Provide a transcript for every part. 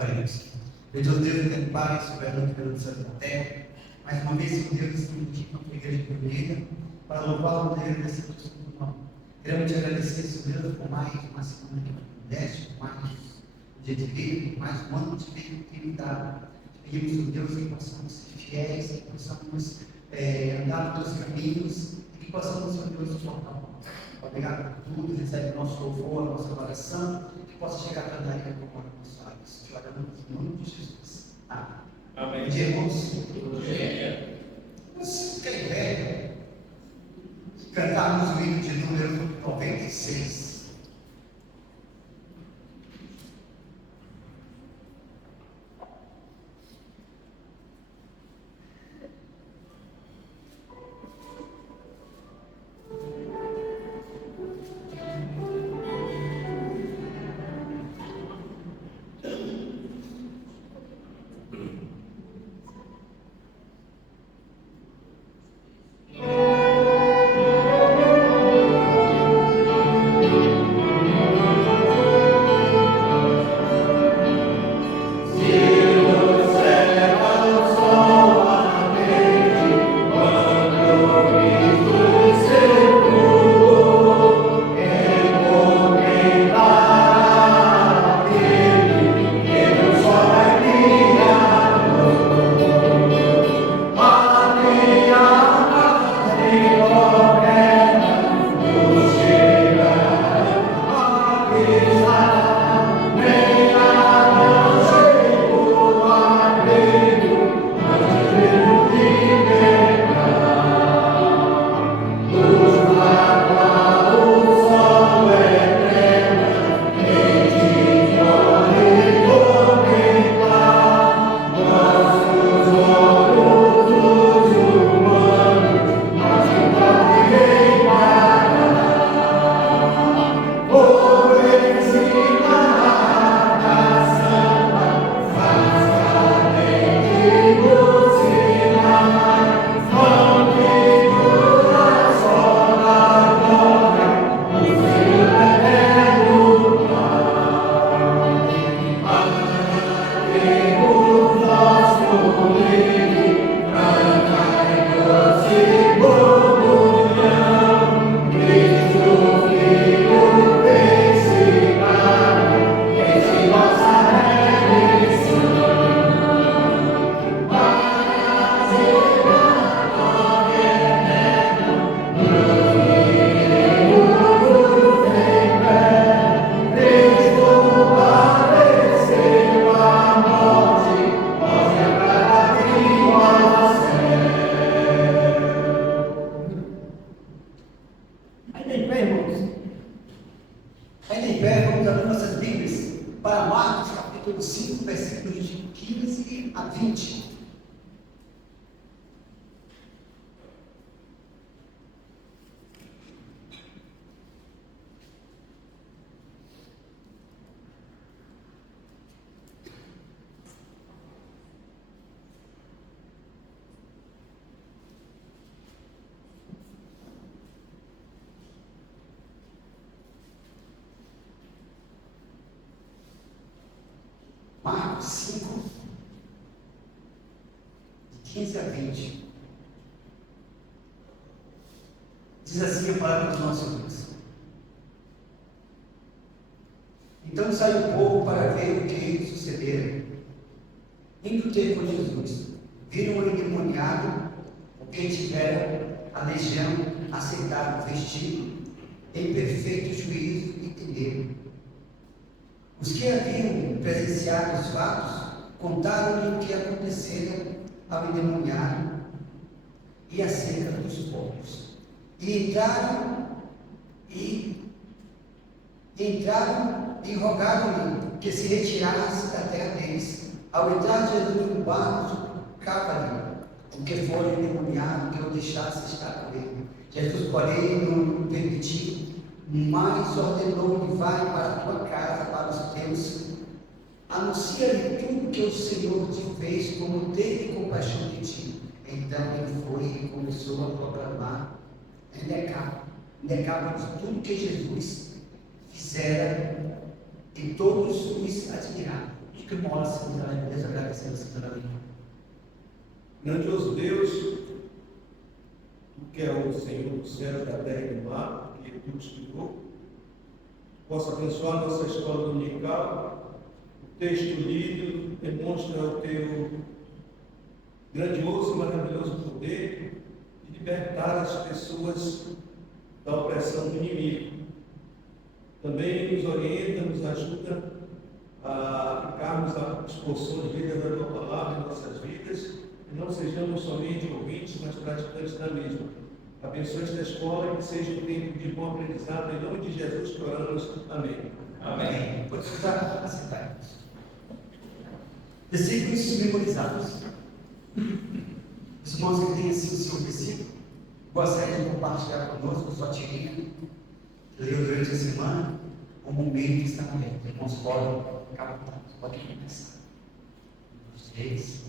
Oremos. Bendito Deus, eterno Pai, soberano pelo céu e da terra. Mais uma vez, Senhor Deus, estamos aqui com a igreja reunida para louvar o Deus desse nosso nome. Queremos te agradecer, Senhor Deus, por mais uma semana que nos deste, por mais um dia de vida, por mais um ano de vida que me dá. Pedimos, Senhor Deus, que possamos ser fiéis, que possamos andar nos teus caminhos e que possamos, Senhor Deus, nos tornar. Obrigado por tudo, recebe o nosso louvor, a nossa oração, que possa chegar a cantaria como abençoados. Te oramos em nome de Jesus. Amém. Bom dia, irmãos. Bom dia. Vamos ficar em pé, cantarmos o hino de número 96. Marcos 5, de 15 a 20. Diz assim a palavra dos nossos Deus. Então saiu o povo para ver o que sucedera. Indo ter com Jesus, viram o endemoniado, o que tivera a legião, aceitado, vestido, em perfeito juízo, e entenderam. Os que haviam presenciado os fatos contaram-lhe o que acontecera ao endemoniado e acerca dos povos. E entraram e rogaram-lhe que se retirasse da terra deles. Ao entrar Jesus no barco, suplicava-lhe o que for endemoniado que o deixasse estar com ele. Jesus, porém, não permitiu, mas ordenou-lhe: vai para a tua casa, para os teus, anuncia-lhe tudo que o Senhor te fez, como teve compaixão de ti. Então ele foi e começou a proclamar em Decápolis tudo que Jesus fizera, e todos os admiraram. que mora assim, Deus agradecendo assim pela vida. Grandioso Deus, Tu que é o Senhor do céu, da terra e do mar, que Tu explicou, possa abençoar a nossa escola dominical. O texto lido demonstra o Teu grandioso e maravilhoso poder de libertar as pessoas da opressão do inimigo. Também nos orienta, nos ajuda a ficarmos à disposição de vida da Tua palavra em nossas vidas e não sejamos somente ouvintes, mas praticantes da mesma. Abençoe esta escola e que seja um tempo de bom aprendizado. Em nome de Jesus que oramos. Amém. Amém. Pode estar assentados. Versículos memorizados. Os irmãos que têm assim o seu versículo, gostaria de compartilhar conosco sua tirinha, que leu durante a semana, o momento está aberto. Os irmãos podem ficar à vontade, podem começar. 1, 2, 3.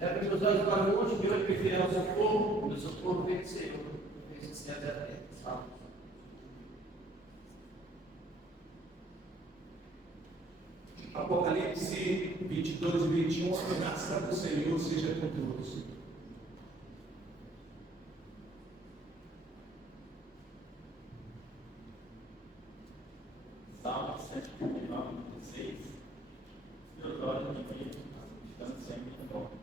Leve os olhos para o monte, Deus que fiel ao socorro, meu socorro vem do Senhor, fez o céu da terra. Salve. Apocalipse 22 e 21, a graça do Senhor seja com todos. Salmo 139, 16. Seus olhos de vida estão sempre em volta.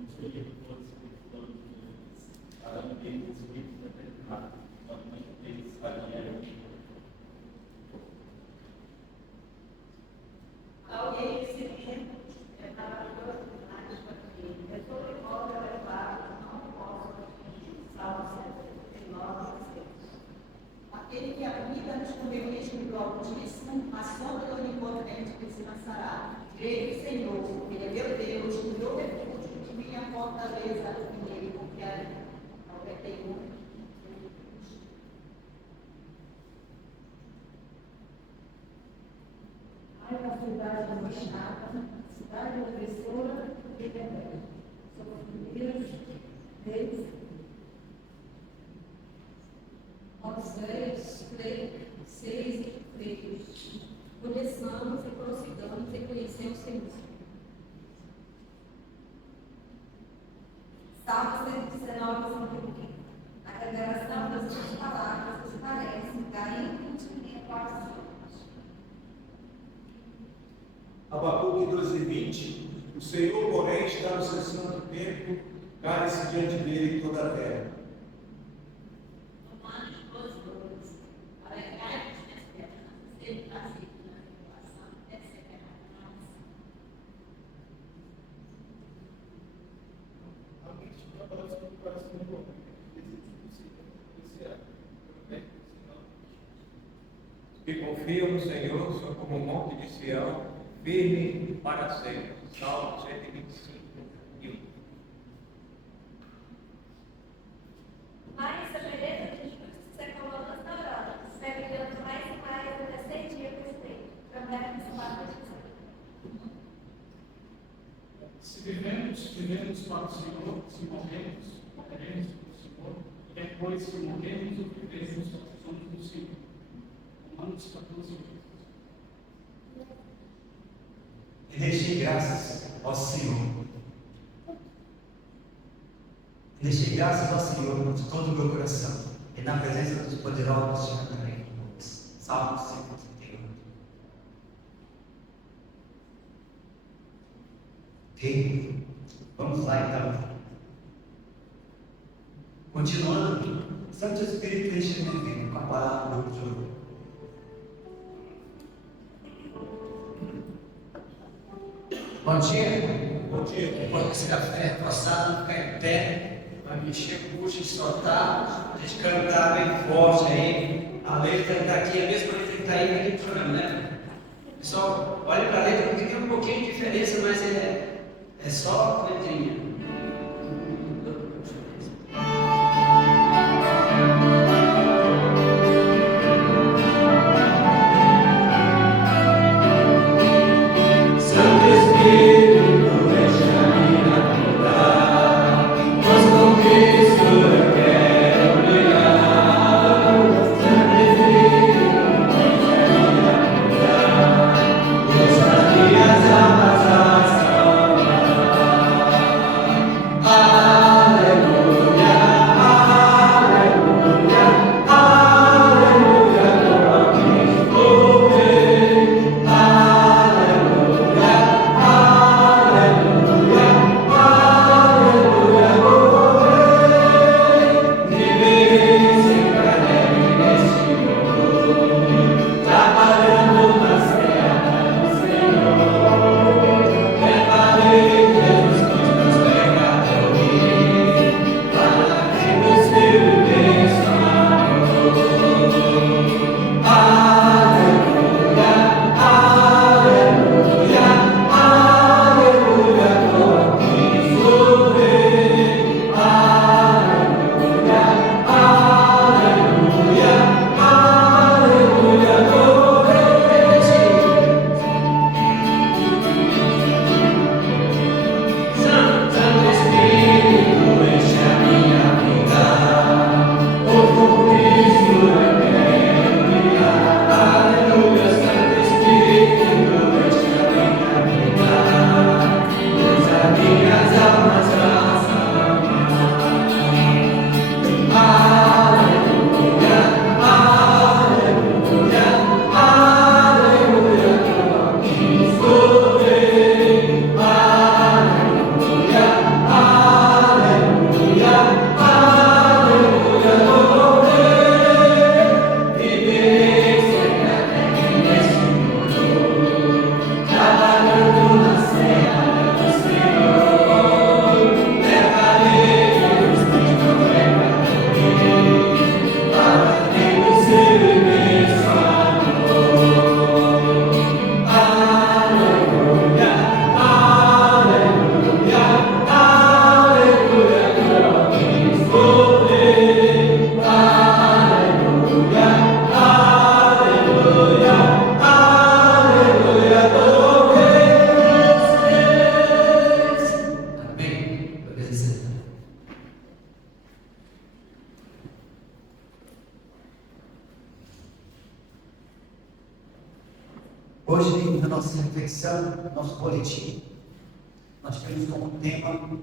Inclusive todos os para um deles o livro determinado, quando muito deles faria. Alguém que se lembra é maravilhoso demais para mim. É sobre obra levada, não posso atingir. Salmo 139, 16. Aquele que habita no esconderijo do Altíssimo, a sombra do Onipotente descansará. Creio, Senhor, Ele é meu Deus, o meu refúgio, minha fortaleza, nele confiarei. 91. Ai, da cidade dominada, cidade opressora e rebelde. Sofridos, reis, aos velhos, seis e freios. Conheçamos e prossigamos e conhecemos o Senhor. Salmo 119, 101. A revelação das suas palavras nos parece cair no entendimento aos Abacuque 12 e 20. O Senhor, porém, está no seu santo templo, cale-se diante dele toda a terra. Romanos 12, 2. Alegrai-vos na esperança, sede pacientes na tribulação, perseverai na oração. Alguém que está falando do coração do homem, Que confiam no Senhor, são como o monte de Sião, firme para sempre. Salmo 125 e 1. Mas a beleza de justiça é como a luz da aurora, vai brilhando mais e mais até ser dia perfeito. Provérbios 4:18. Se vivemos para o Senhor, se morremos, morreremos para o Senhor, e depois, se morrermos ou vivermos, somos do Senhor. Romanos 14:8. E deixei graças ao Senhor. E deixei graças ao Senhor de todo o meu coração. E na presença dos poderosos cantarei louvores. Salmo 131. Ok? Vamos lá então. Continuando, Santo Espírito enche minha vida com a palavra do jogo. Bom dia. Bom dia. Depois desse café passado, ficar em pé, vai mexer com o bucho e soltar, a gente cantar bem forte aí. A letra está aqui, a mesma letra que está aí naquele programa, né? Pessoal, olha para a letra, porque tem um pouquinho de diferença, mas é só letrinha. Santo Hoje, na nossa reflexão, no nosso boletim, nós temos como tema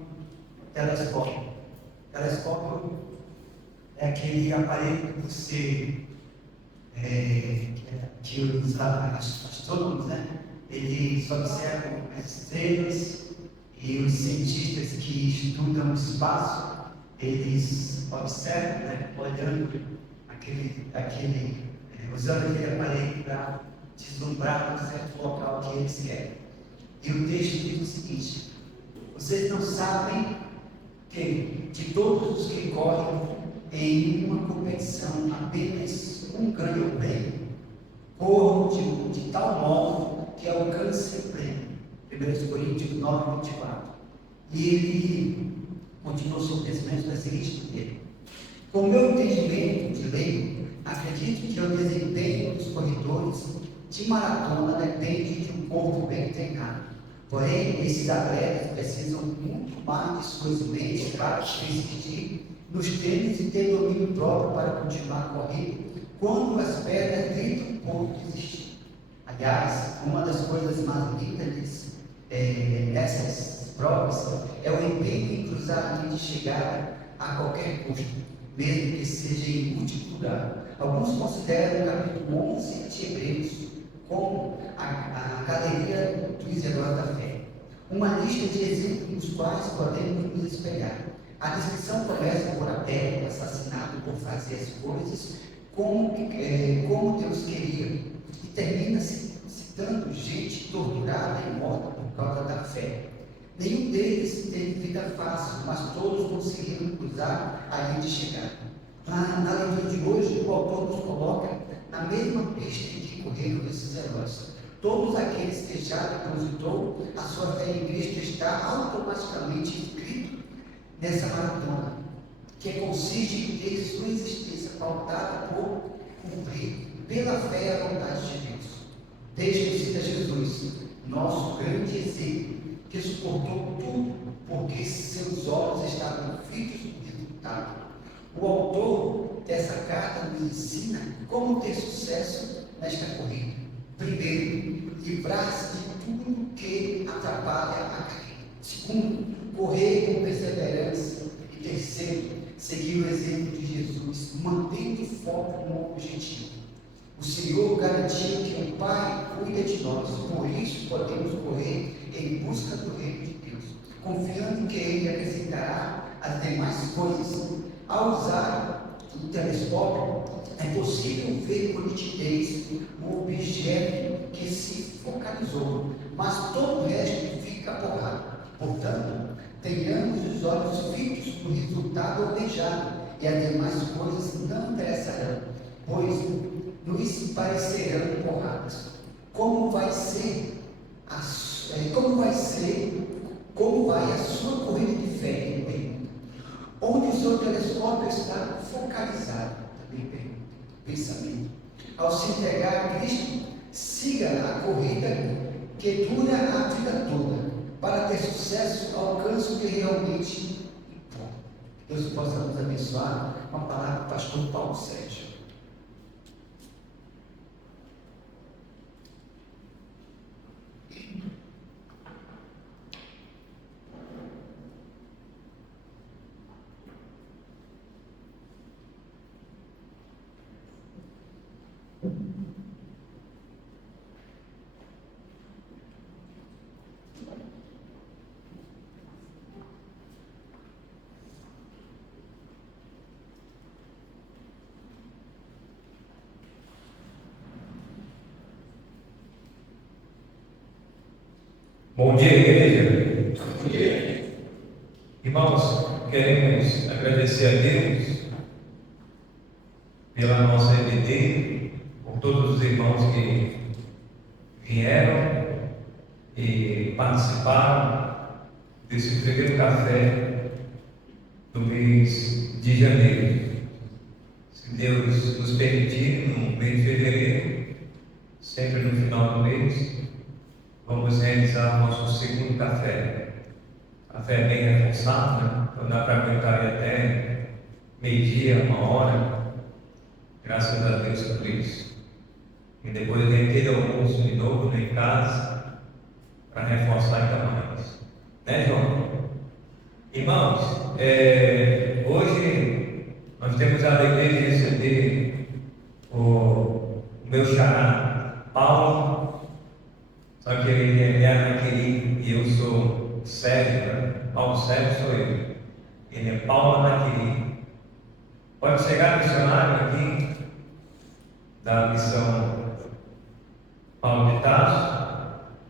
telescópio. Telescópio é aquele aparelho que você, que os astrônomos, né? Eles observam as estrelas e os cientistas que estudam o espaço, eles observam, né? Olhando usando aquele aparelho para deslumbrar um certo local que eles querem. E o texto diz o seguinte: vocês não sabem que de todos os que correm em uma competição apenas um ganha o prêmio, corram de tal modo que alcancem o prêmio. 1 Coríntios 9, 24. E ele continuou seu pensamento da seguinte maneira: com o meu entendimento de lei, acredito que o desempenho dos corredores de maratona depende de um corpo bem treinado. Porém, esses atletas precisam muito mais de suas mentes para persistir nos treinos e ter domínio próprio para continuar correndo quando as pernas gritam por desistir. Aliás, uma das coisas mais lindas nessas provas é o empenho em cruzar a linha de chegada a qualquer custo, mesmo que seja em último lugar. Alguns consideram o capítulo 11 de Hebreus como a galeria dos heróis da fé, uma lista de exemplos nos quais podemos nos espelhar. A descrição começa por Abel, assassinado por fazer as coisas como Deus queria, e termina citando gente torturada e morta por causa da fé. Nenhum deles teve vida fácil, mas todos conseguiram cruzar a linha de chegada. Na leitura de hoje, o autor nos coloca na mesma pista em que correram esses heróis. Todos aqueles que já depositou a sua fé em Cristo está automaticamente inscrito nessa maratona, que consiste em ter sua existência pautada por cumprir pela fé a vontade de Deus. Desde cita Jesus, nosso grande exemplo, que suportou tudo, porque seus olhos estavam fitos no resultado. O autor dessa carta nos ensina como ter sucesso nesta corrida. Primeiro, livrar-se de tudo que atrapalha a carreira. Segundo, correr com perseverança. E terceiro, seguir o exemplo de Jesus, mantendo o foco no objetivo. O Senhor garantiu que o Pai cuida de nós, por isso podemos correr em busca do reino de Deus, confiando que Ele acrescentará as demais coisas. Ao usar o telescópio, é possível ver com nitidez o objeto que se focalizou, mas todo o resto fica borrado. Portanto, tenhamos os olhos fitos no resultado almejado, e as demais coisas não interessarão, pois nos parecerão borradas. Como vai a sua corrida de fé? Ele pergunta. Onde o seu telescópio está focalizado? Também pergunta. Pensamento. Ao se entregar a Cristo, siga a corrida que dura a vida toda. Para ter sucesso, alcance o que realmente importa. Deus possa nos abençoar com a palavra do pastor Paulo Sérgio. Bom dia, igreja. Bom dia. Irmãos, queremos agradecer a Deus pela nossa EBD, por todos os irmãos que vieram e participaram desse primeiro café do mês de janeiro. Se Deus nos permitir, no mês de fevereiro, sempre no final do mês, vamos realizar o nosso segundo café. Café bem reforçado, né? Então dá para aguentar até meio-dia, 1 hora. Graças a Deus por isso. E depois vem aquele almoço de novo em casa para reforçar ainda mais. Né, João? Irmãos, hoje nós temos a alegria de receber o meu xará, Paulo, só que ele é Anaquiri e eu sou Sérgio, né? Paulo Sérgio sou eu. Ele é Paulo Anaquiri. Pode chegar missionário aqui da missão Paulo de Tarso.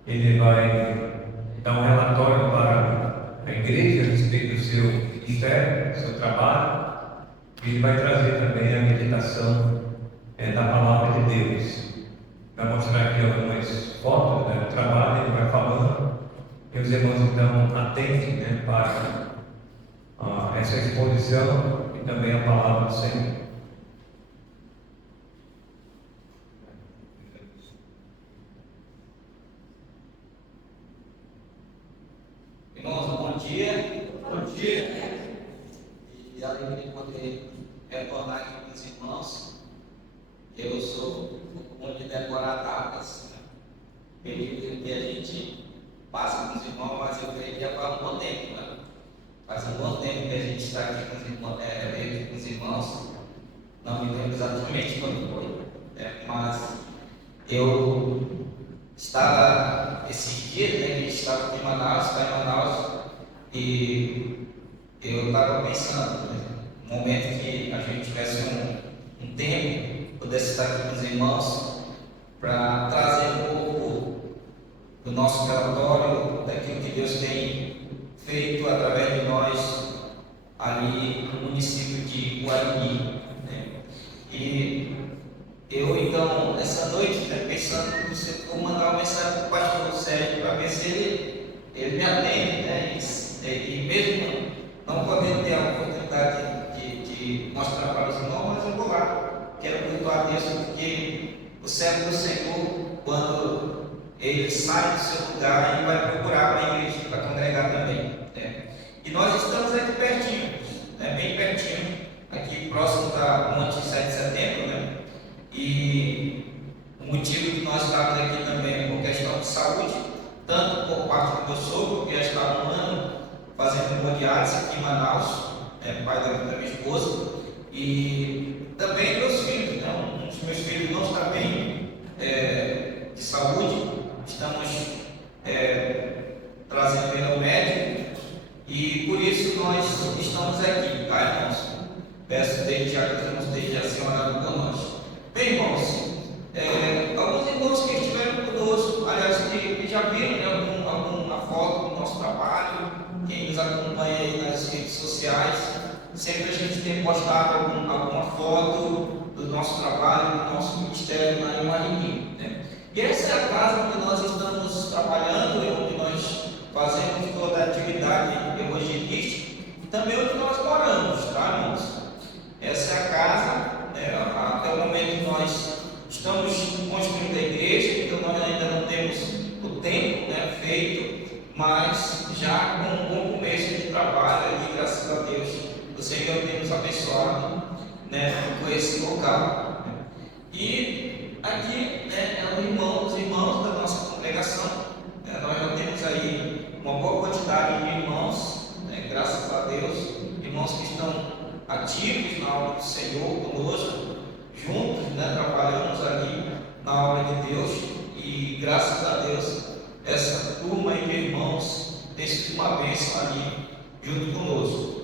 Ele vai dar um relatório para a igreja a respeito do seu ministério, do seu trabalho. E ele vai trazer também a meditação da palavra de Deus. Vai mostrar aqui algumas fotos do trabalho, ele vai falando. E os irmãos então atentem, né, para essa exposição e também a palavra do Senhor. Irmãos, bom dia. Bom dia. E alegria de poder retornar aqui com os irmãos. Eu sou bom de decorar datas, período que a gente passa com os irmãos, mas eu creio que já faz um bom tempo, né? Faz um bom tempo que a gente está aqui com os irmãos, com os irmãos. Não me lembro exatamente quando foi, mas eu estava esses dias, né, que a gente estava aqui em Manaus, e eu estava pensando, né, no momento que a gente tivesse um tempo, pudesse estar aqui com os irmãos, para trazer um pouco do nosso relatório, daquilo que Deus tem feito através de nós ali no município de Guarani, né? E eu então, essa noite, né, pensando que vou mandar uma mensagem para o pastor Sérgio para ver se ele me atende, né? E mesmo não podendo ter a oportunidade de mostrar para os irmãos, mas eu vou lá. Quero cultuar a Deus, porque o servo do Senhor, quando ele sai do seu lugar, ele vai procurar a igreja para congregar também, né? E nós estamos aqui pertinho, né, bem pertinho, aqui próximo da Monte 7 de Setembro, né? E o motivo de nós estarmos aqui também é por questão de saúde, tanto por parte do meu sogro, que já está há um ano fazendo hemodiálise aqui em Manaus, pai da minha esposa, e também meus filhos, né? Um dos meus filhos não está bem de saúde, estamos trazendo ele ao médico, e por isso nós estamos aqui, tá, irmãos? Peço desde já que estamos desde já ser orado por nós. Bem, irmãos, alguns irmãos que estiveram conosco, aliás, que já viram, né, alguma foto do nosso trabalho, quem nos acompanha aí nas redes sociais, sempre a gente tem postado alguma foto do nosso trabalho, do nosso ministério lá em Maringá, né? E essa é a casa onde nós estamos trabalhando, onde nós fazemos toda a atividade evangelística e também onde nós moramos, tá, irmãos? Essa é a casa. Até o momento nós estamos construindo a igreja, então nós ainda não temos o tempo, né, feito, mas já com um bom começo de trabalho e graças a Deus o Senhor tem nos abençoado, né, com esse local. E aqui, né, os irmãos da nossa congregação, né, nós já temos aí uma boa quantidade de irmãos, né, graças a Deus, irmãos que estão ativos na obra do Senhor conosco, juntos, né, trabalhamos ali na obra de Deus, e graças a Deus essa turma de irmãos tem sido uma bênção ali junto conosco.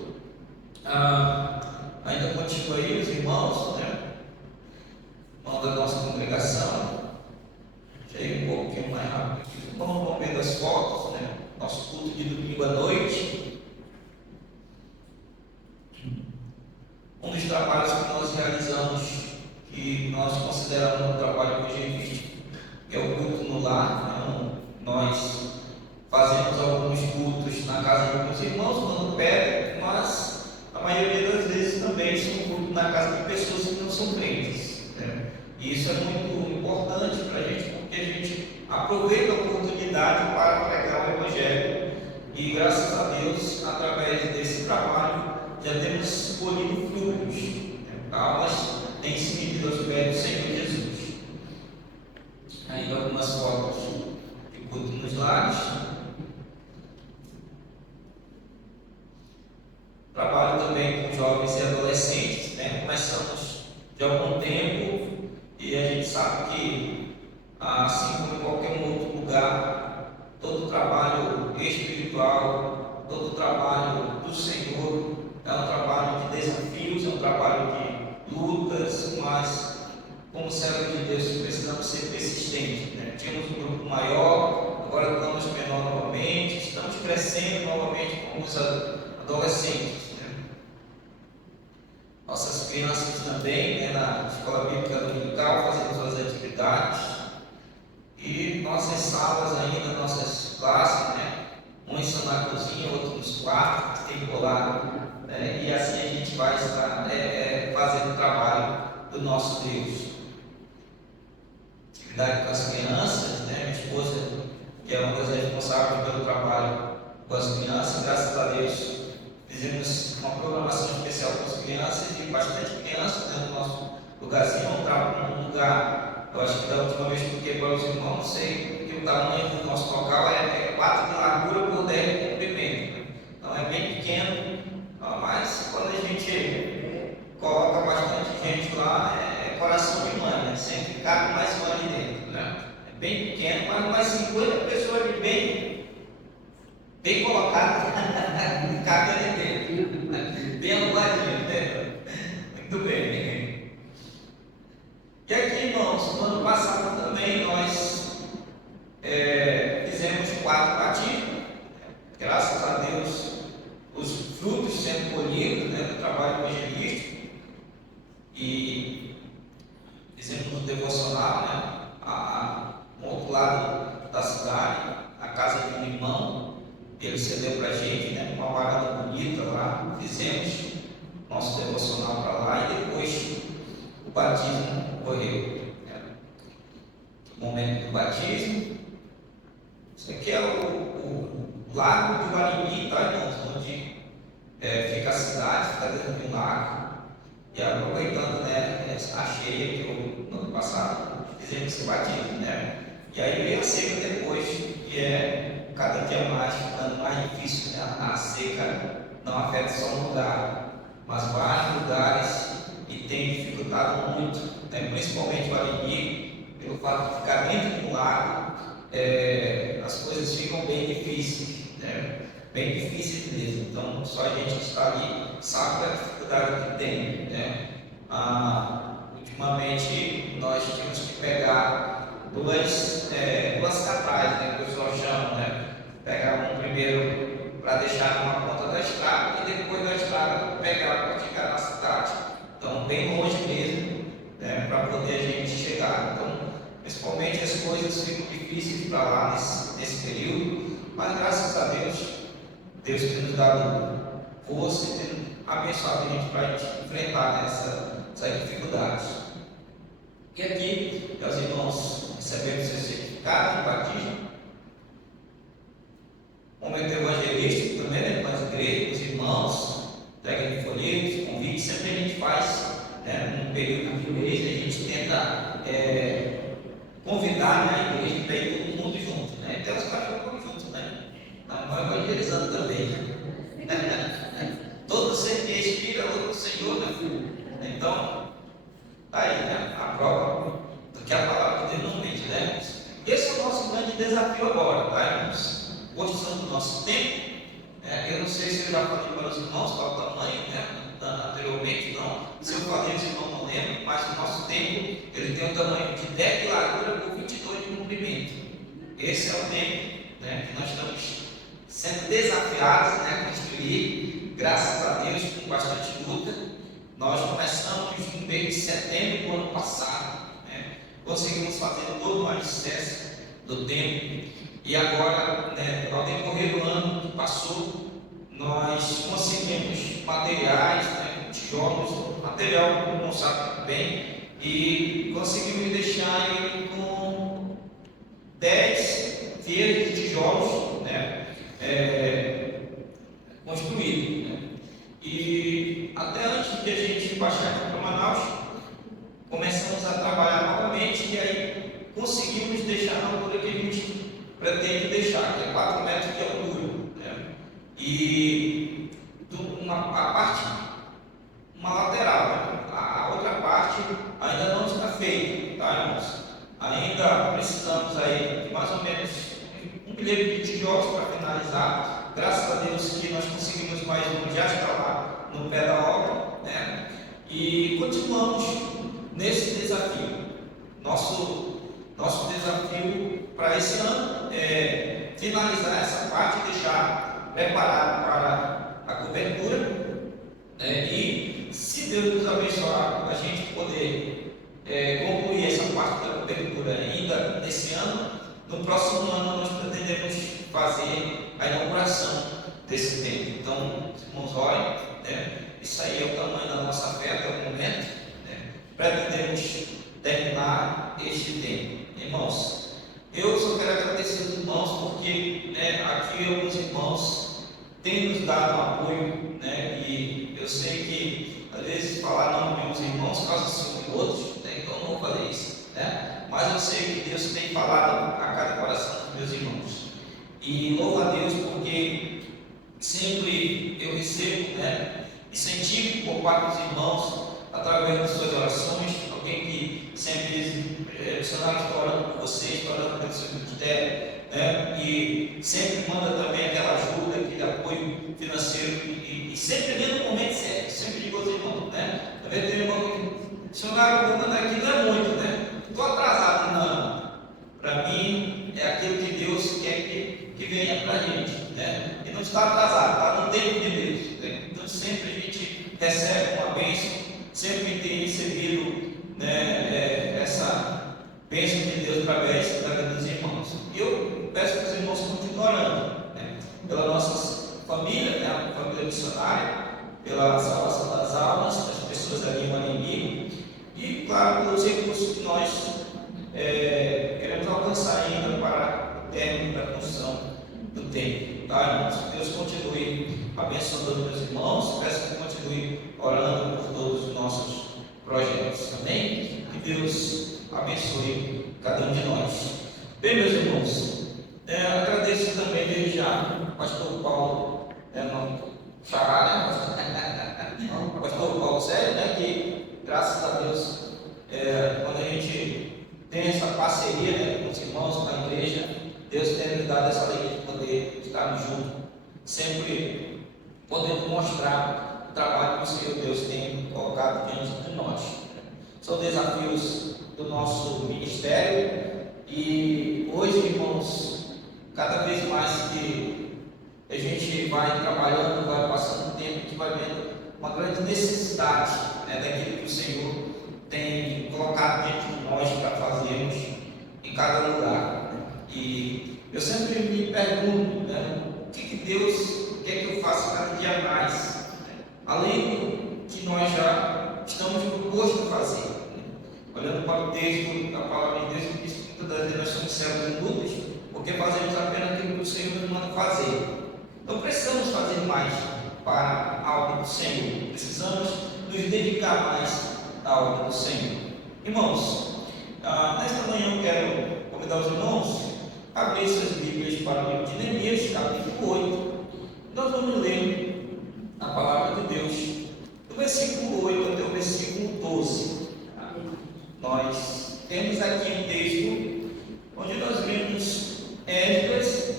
Ainda continua aí os irmãos, né, irmãos da nossa congregação. Cheguei um pouquinho mais rápido aqui. Irmãos, vamos ver as fotos, né, nosso culto de domingo à noite. Um dos trabalhos que nós realizamos, que nós consideramos um trabalho evangelístico, é o culto no lar. Né? Nós fazemos alguns cultos na casa de alguns irmãos, quando pedem, mas a maioria das vezes também são cultos na casa de pessoas que não são crentes, né? E isso é muito importante para a gente, porque a gente aproveita a oportunidade para pregar o Evangelho, e graças a Deus, através desse trabalho, já temos colhido frutos, né? Almas têm se medido aos pés do Senhor Jesus. algumas fotos de culto nos lares. Trabalho também com jovens e adolescentes, né? Começamos de algum tempo e a gente sabe que, assim como em qualquer outro lugar, todo trabalho espiritual, todo trabalho do Senhor é um trabalho de desafios, é um trabalho de lutas, mas como servo de Deus precisamos ser persistentes, né? Tínhamos um grupo maior, agora estamos menor novamente, estamos crescendo novamente como os adolescentes, né? Nossas crianças também, né, na escola bíblica dominical, fazendo suas atividades, e nossas salas ainda, nossas classes, né? Uns são na cozinha, outros nos quartos, tem que colar, né? E assim a gente vai estar fazendo o trabalho do nosso Deus. Atividade com as crianças, né? Minha esposa, que é uma das responsáveis pelo trabalho com as crianças, graças a Deus, fizemos uma programação especial com as crianças e bastante crianças dentro do nosso lugarzinho. Um lugar, eu acho que da última vez que eu fiquei para os irmãos, não sei, porque o tamanho do nosso local é 4 de largura por 10 de comprimento. Então é bem pequeno, mas quando a gente coloca bastante gente lá, é coração de mãe, né? Sempre cabe mais um ali dentro, né? É bem pequeno, mas umas 50 pessoas de bem colocadas, cabe ali dentro, né? Bem arrumadinho, né? Muito bem. E aqui, irmãos, no ano passado também nós fizemos 4 batismos, graças a Deus, os frutos sendo colhidos, né, do trabalho evangelístico. E fizemos um devocional, né, no outro lado da cidade, a casa de um irmão, ele cedeu para a gente, né, uma varanda bonita lá, fizemos nosso devocional para lá e depois o batismo ocorreu. O momento do batismo, isso aqui é o Lago do Guarani, tá, irmãos? Onde fica a cidade, fica dentro de um lago. E aproveitando, né, a cheia que no ano passado fizemos esse batismo, né? E aí veio a seca depois, que cada dia mais ficando mais difícil, né? A seca não afeta só um lugar, mas vários lugares, e tem dificultado muito, né? Principalmente o Guarani, pelo fato de ficar dentro de um lago, as coisas ficam bem difíceis, né? Bem difíceis mesmo. Então, só a gente que está ali sabe da dificuldade que tem, né? Ultimamente, nós tínhamos que pegar duas catrais, né? Que o pessoal chama, né? Pegar um primeiro para deixar numa ponta da estrada e depois da estrada pegar para chegar na cidade. Então, bem longe mesmo, né? Para poder a gente chegar. Então, principalmente as coisas ficam difíceis para lá nesse período, mas graças a Deus, Deus tem nos dado força e tem abençoado a gente para a gente enfrentar essas dificuldades. E aqui, meus irmãos, recebemos esse certificado de batismo, momento evangelístico também, né, com as igrejas, com os irmãos, entrega de folhetos, convites, sempre a gente faz, né, num período de mês, a gente tenta convidar, né, a igreja para ir todo mundo junto, né? Então os cachorros juntos, né? Mas evangelizando também. Todo ser que expira o Senhor, né? Então, tá aí, né? A prova do que a palavra de Deus nos mente, né? Esse é o nosso grande desafio agora, tá, irmãos? Gostando do nosso tempo, eu não sei se eu já falei para os irmãos qual o tamanho, né? Anteriormente, não. Se eu falei, os irmãos não lembram, mas o nosso tempo, ele tem um tamanho de 10 de largura por 22 de comprimento. Esse é o tempo, né, que nós estamos sendo desafiados, né, a construir, graças a Deus, com bastante luta. Nós começamos no mês de setembro do ano passado, né, conseguimos fazer todo o alicerce do tempo, e agora, né, ao decorrer do ano que passou, nós conseguimos materiais, né, tijolos, material que não sabe bem, e conseguimos deixar ele com 10 fileiras de tijolos, né, construídos, né? E até antes de a gente baixar para Manaus, começamos a trabalhar novamente, e aí conseguimos deixar na altura que a gente pretende deixar, que é 4 metros de altura, né? E uma lateral, né? A outra parte ainda não está feita, tá, irmãos? Ainda precisamos aí de mais ou menos 1 milhão de tijolos para finalizar. Graças a Deus que nós conseguimos mais um, já está lá no pé da obra, né? E continuamos nesse desafio. Nosso desafio para esse ano é finalizar essa parte e deixar preparado para a cobertura, né? E se Deus nos abençoar, a gente poder concluir essa parte da cobertura ainda nesse ano, no próximo ano nós pretendemos fazer a inauguração desse templo. Então, irmãos, orem, né? Isso aí é o tamanho da nossa fé até o momento, né? Pretendemos terminar este templo. Irmãos, eu só quero agradecer aos irmãos porque, né, aqui alguns irmãos têm nos dado um apoio, né? E eu sei que às vezes falar nome de uns irmãos causa ciúme de outros, né? Então eu não vou fazer isso, né? Mas eu sei que Deus tem falado a cada coração dos meus irmãos. E louvo a Deus porque sempre eu recebo, né, incentivo por parte dos irmãos através das suas orações. Alguém que sempre diz: missionário, estou orando por você, estou orando pelo seu ministério, né? E sempre manda também aquela ajuda, aquele apoio financeiro e sempre vem no momento certo. Sempre digo aos irmãos, né? Também tem irmão que: missionário, vou mandar aqui, não é muito, né? Estou atrasado. Não, para mim é aquilo que Deus quer que venha para a gente, né? E não está atrasado, está no tempo de Deus, né? Então sempre a gente recebe uma bênção, sempre tem recebido, né, essa bênção de Deus através da vida dos irmãos. E eu peço que os irmãos continuem orando, né, pela nossa família, né, a família missionária, pela salvação das almas, das pessoas ali em Maringui, e claro, pelos recursos que nós queremos alcançar ainda para o término da construção do templo, tá, irmãos? Que Deus continue abençoando os meus irmãos, peço que continue orando por todos os nossos projetos, amém? Que Deus abençoe cada um de nós. Bem, meus irmãos, agradeço também desde já ao pastor Paulo, xará, né? Pastor Paulo Sérgio, né? Que graças a Deus, quando a gente tem essa parceria, né, com os irmãos, com a igreja, Deus tem nos dado essa alegria de poder estarmos juntos, sempre podendo mostrar o trabalho que o Senhor Deus tem colocado diante de nós. São desafios do nosso ministério e hoje, irmãos, cada vez mais que a gente vai trabalhando, vai passando o tempo, a gente vai vendo uma grande necessidade, né, daquilo que o Senhor tem colocado dentro de nós para fazermos em cada lugar. E eu sempre me pergunto, né, o que Deus quer que eu faça cada dia mais, né, além do que nós já estamos propostos a fazer. Olhando para o texto da palavra de Deus, que diz que muitas das vezes nós somos cegos e mudos, porque fazemos apenas aquilo que o Senhor nos manda fazer. Então precisamos fazer mais para a obra do Senhor, precisamos nos dedicar mais à obra do Senhor. Irmãos, nesta manhã eu quero convidar os irmãos a abrir suas Bíblias para o livro de Neemias, capítulo 8. Nós vamos ler a palavra de Deus, do versículo 8 até o versículo 12. Nós temos aqui um texto onde nós vemos Esdras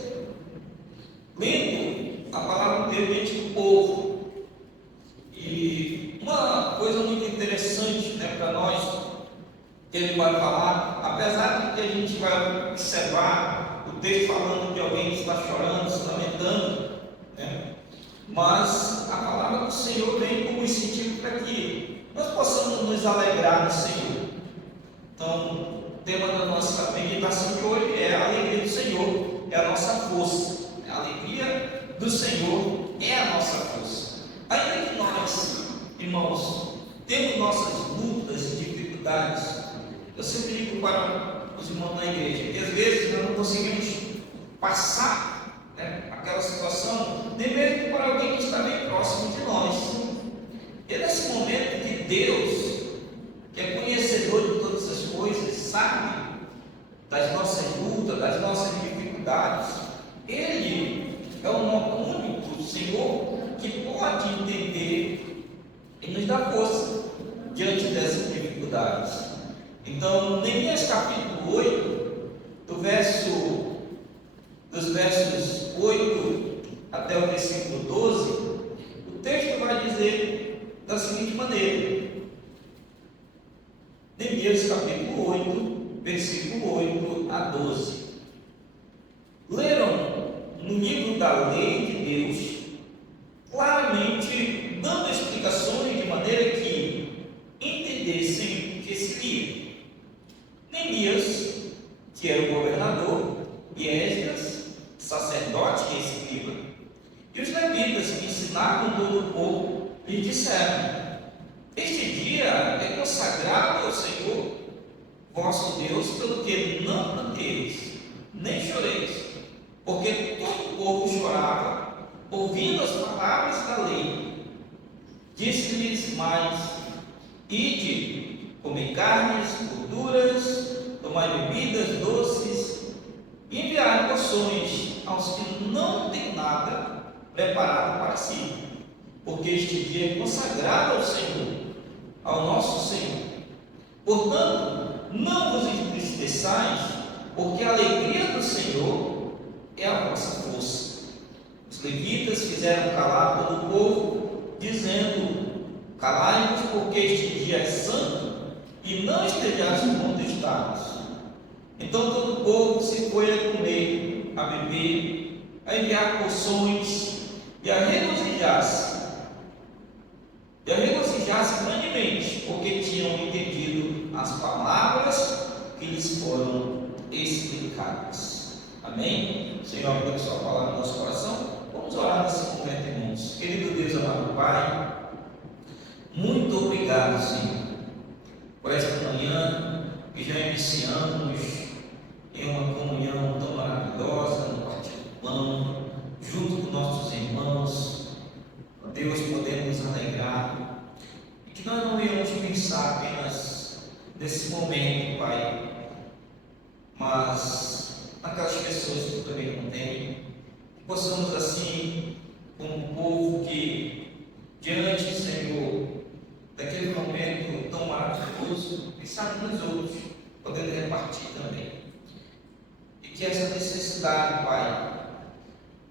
lendo a palavra de Deus diante do povo. E uma coisa muito interessante, né, para nós, que ele vai falar, apesar de que a gente vai observar o texto falando de alguém que está chorando, se lamentando, né, mas a palavra do Senhor vem como incentivo para que nós possamos nos alegrar no Senhor. Então, o tema da nossa meditação de hoje é a alegria do Senhor, é a nossa força. A alegria do Senhor é a nossa força. Ainda que nós, irmãos, temos nossas lutas e dificuldades, eu sempre digo para os irmãos da igreja que às vezes nós não conseguimos passar, né, aquela situação, nem mesmo para alguém que está bem próximo de nós. E nesse momento que Deus, que é conhecedor de todas as coisas, sabe dificuldades, Ele é o único Senhor que pode entender e nos dar força diante dessas dificuldades. Então, Neemias capítulo 8, dos versos 8 até o versículo 12, o texto vai dizer da seguinte maneira: Neemias capítulo 8, versículo 8 a 12. Leram no livro da lei de Deus, claramente dando explicações de maneira que entendessem o que se lia. Neemias, que era o governador, e Esdras, sacerdote e escriba, e os levitas que ensinavam todo o povo, lhe disseram: este dia é consagrado ao Senhor vosso Deus, pelo que não planteis, nem choreis, porque todo o povo chorava, ouvindo as palavras da lei. Disse-lhes mais: ide, comei carnes, gorduras, tomai bebidas doces, e enviai porções aos que não têm nada preparado para si, porque este dia é consagrado ao Senhor, ao nosso Senhor. Portanto, não vos entristeçais, porque a alegria do Senhor é a vossa força. Os levitas fizeram calar todo o povo, dizendo: calai-vos, porque este dia é santo, e não estejais contestados. Então todo o povo se foi a comer, a beber, a enviar porções e a regozijar-se grandemente, porque tinham entendido as palavras que lhes foram explicadas. Amém? Senhor, abençoe sua palavra no nosso coração. Vamos orar nesse momento, irmãos. Querido Deus, amado Pai, muito obrigado, Senhor, por esta manhã que já iniciamos em uma comunhão tão maravilhosa, no partir do pão, junto com nossos irmãos. Ó Deus, podemos nos alegrar, e que nós não íamos pensar apenas nesse momento, Pai, mas naquelas pessoas que também não têm, que possamos assim, como um povo que, diante, Senhor, daquele momento tão maravilhoso, pensar nos outros, podendo repartir também. E que essa necessidade, Pai,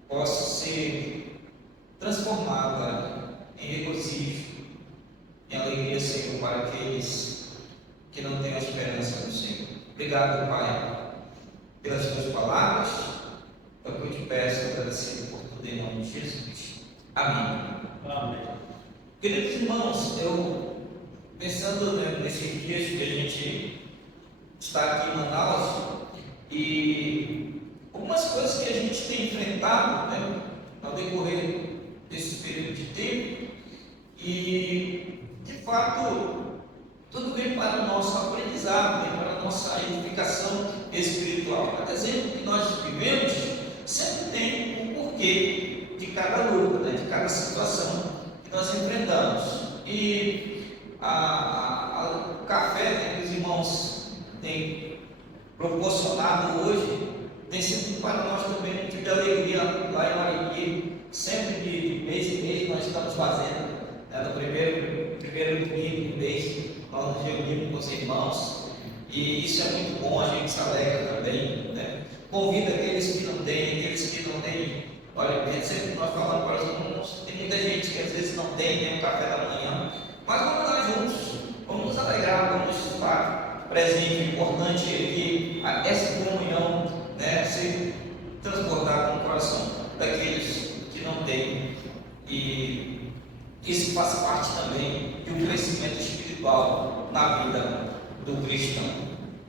possa ser transformada em regozijo, em alegria, Senhor, para aqueles que não têm a esperança no Senhor. Obrigado, Pai, pelas tuas palavras. É o que eu te peço, agradecido por tudo, em nome de Jesus. Amém. Amém. Queridos irmãos, eu pensando nesses dias que a gente está aqui em Manaus, e algumas coisas que a gente tem enfrentado, né, ao decorrer desse período de tempo, e de fato tudo vem para o nosso aprendizado, vem para a nossa edificação espiritual. Cada exemplo que nós vivemos sempre tem um porquê de cada luta, né, de cada situação que nós enfrentamos. E o café que os irmãos têm proporcionado hoje tem sido para nós também um tipo de alegria lá em Mariquí. Sempre de mês em mês nós estamos fazendo, né, no primeiro domingo do mês nós nos reunimos com os irmãos, e isso é muito bom, a gente se alegra também, né? Convida aqueles que não têm. Olha, sempre nós falamos para os irmãos, tem muita gente que às vezes não tem nem o café da manhã, mas vamos lá juntos, vamos nos alegrar, vamos estar presente. O importante é que essa comunhão, né, seja transportada no coração daqueles que não têm, e isso faz parte também de um crescimento espiritual na vida do cristão.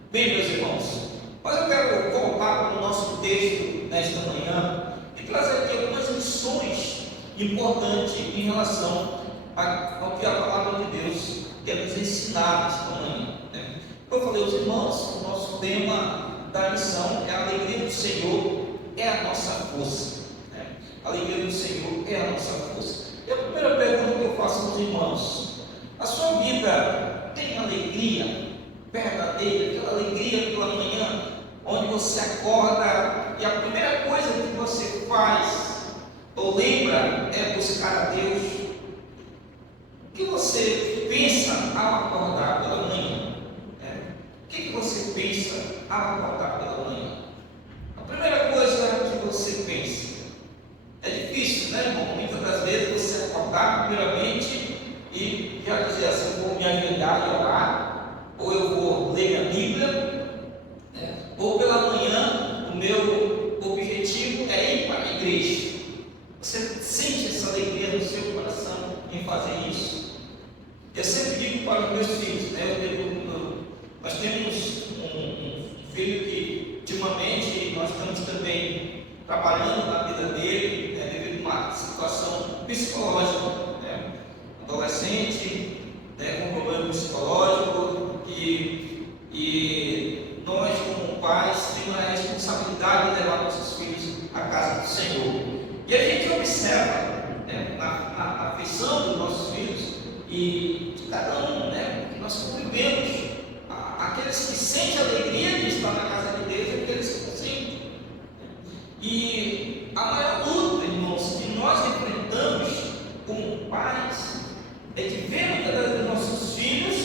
Bem, meus irmãos, mas eu quero voltar para o nosso texto nesta manhã e trazer aqui algumas lições importantes em relação ao que a palavra de Deus quer nos ensinar nesta manhã, né? Como eu falei aos irmãos, o nosso tema da lição é: a alegria do Senhor é a nossa força, né? A alegria do Senhor é a nossa força. E a primeira pergunta que eu faço aos irmãos: a sua vida tem alegria verdadeira, aquela alegria pela manhã, onde você acorda e a primeira coisa que você faz ou lembra é buscar a Deus? O que você pensa ao acordar pela manhã? O que você pensa ao acordar pela manhã? A primeira coisa que você pensa. É difícil, né, irmão? Muitas das vezes você acordar primeiramente e já dizer assim, vou me ajoelhar e orar, ou eu vou ler minha Bíblia, né? Ou pela manhã o meu objetivo é ir para a igreja. Você sente essa alegria no seu coração em fazer isso? Eu sempre digo para os meus filhos, né? Nós temos um filho que ultimamente nós estamos também trabalhando na vida dele, né, devido a uma situação psicológica, né? Adolescente, né, com problema psicológico, e nós como pais temos a responsabilidade de levar nossos filhos à casa do Senhor. E a gente observa, né, na afeição dos nossos filhos e de cada um, né, que nós convivemos, aqueles que sentem alegria de estar na casa de Deus e aqueles que não sentem. E a maior luta, irmãos, que nós enfrentamos como pais é de ver muitas vezes nossos filhos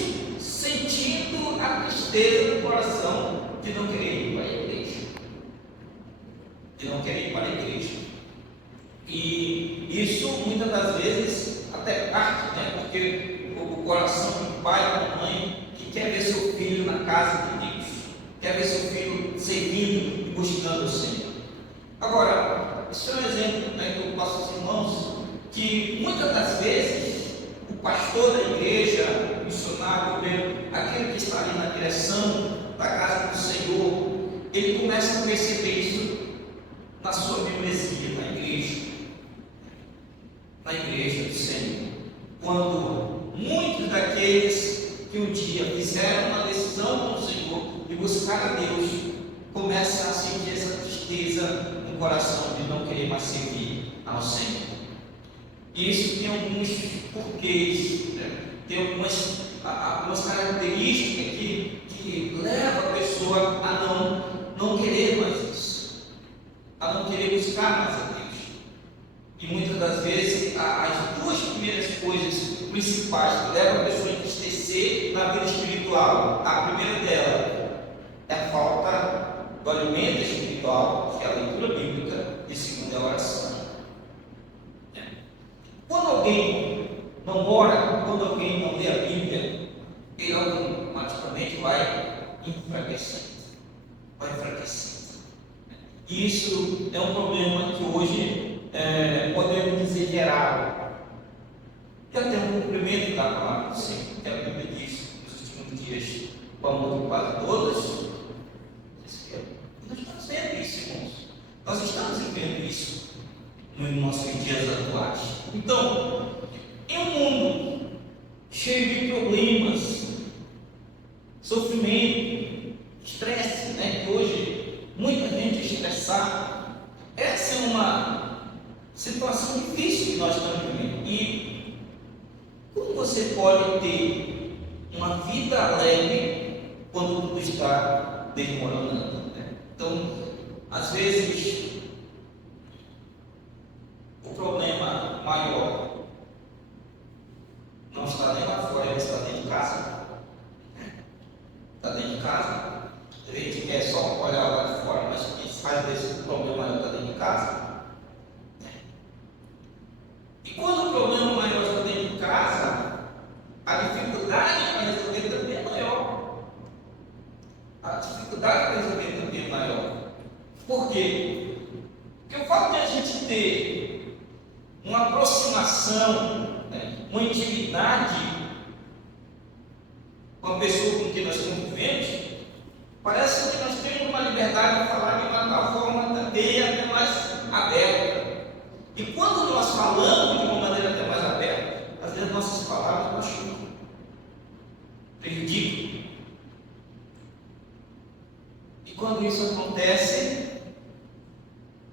sentindo a tristeza do coração de não querer ir para a igreja. De não querer ir para a igreja. E isso muitas das vezes até parte, né? Porque o coração do pai e da mãe que quer ver seu filho na casa de Deus, quer ver seu filho servindo e buscando o Senhor. Agora, isso é um exemplo, né, que eu passo aos irmãos, que muitas das vezes o pastor da igreja, o missionário, aquele que está ali na direção da casa do Senhor, ele começa a perceber isso na sua membresia na igreja do Senhor. Quando muitos daqueles que um dia fizeram uma decisão com o Senhor e buscar a Deus, começam a sentir essa tristeza no coração de não querer mais servir ao Senhor. E isso tem alguns porquês, né? Tem algumas características que levam a pessoa a não querer mais isso, a não querer buscar mais a Deus. E muitas das vezes as duas primeiras coisas principais que levam a pessoa a entristecer na vida espiritual, a primeira dela é a falta do alimento espiritual, que é a leitura bíblica, e segunda é a oração. Quando alguém não ora, quando alguém não lê a Bíblia, ele automaticamente vai enfraquecendo. E isso é um problema que hoje podemos dizer geral. E até um cumprimento da palavra do Senhor, que a Bíblia diz nos últimos dias, o amor de quase todos. Nós estamos vendo isso, irmãos. Nós estamos vivendo isso nos nossos dias atuais. Então, em um mundo cheio de problemas, sofrimento, estresse, né? Que hoje muita gente é estressada. Essa é uma situação difícil que nós estamos vivendo. E como você pode ter uma vida alegre quando tudo está desmoronando, né? Então, às vezes, o problema maior não está nem lá fora, ele está dentro de casa. Está dentro de casa. A gente quer só olhar lá de fora, mas às vezes o problema maior está dentro de casa. E quando o problema maior está dentro de casa, a dificuldade para resolver também é maior. A dificuldade para resolver também é maior. Por quê? Porque o fato de a gente ter uma aproximação, né, uma intimidade com a pessoa com quem nós convivemos, parece que nós temos uma liberdade de falar de uma tal forma também até mais aberta. E quando nós falamos de uma maneira até mais aberta, às vezes nossas palavras machucam, prejudicam. E quando isso acontece,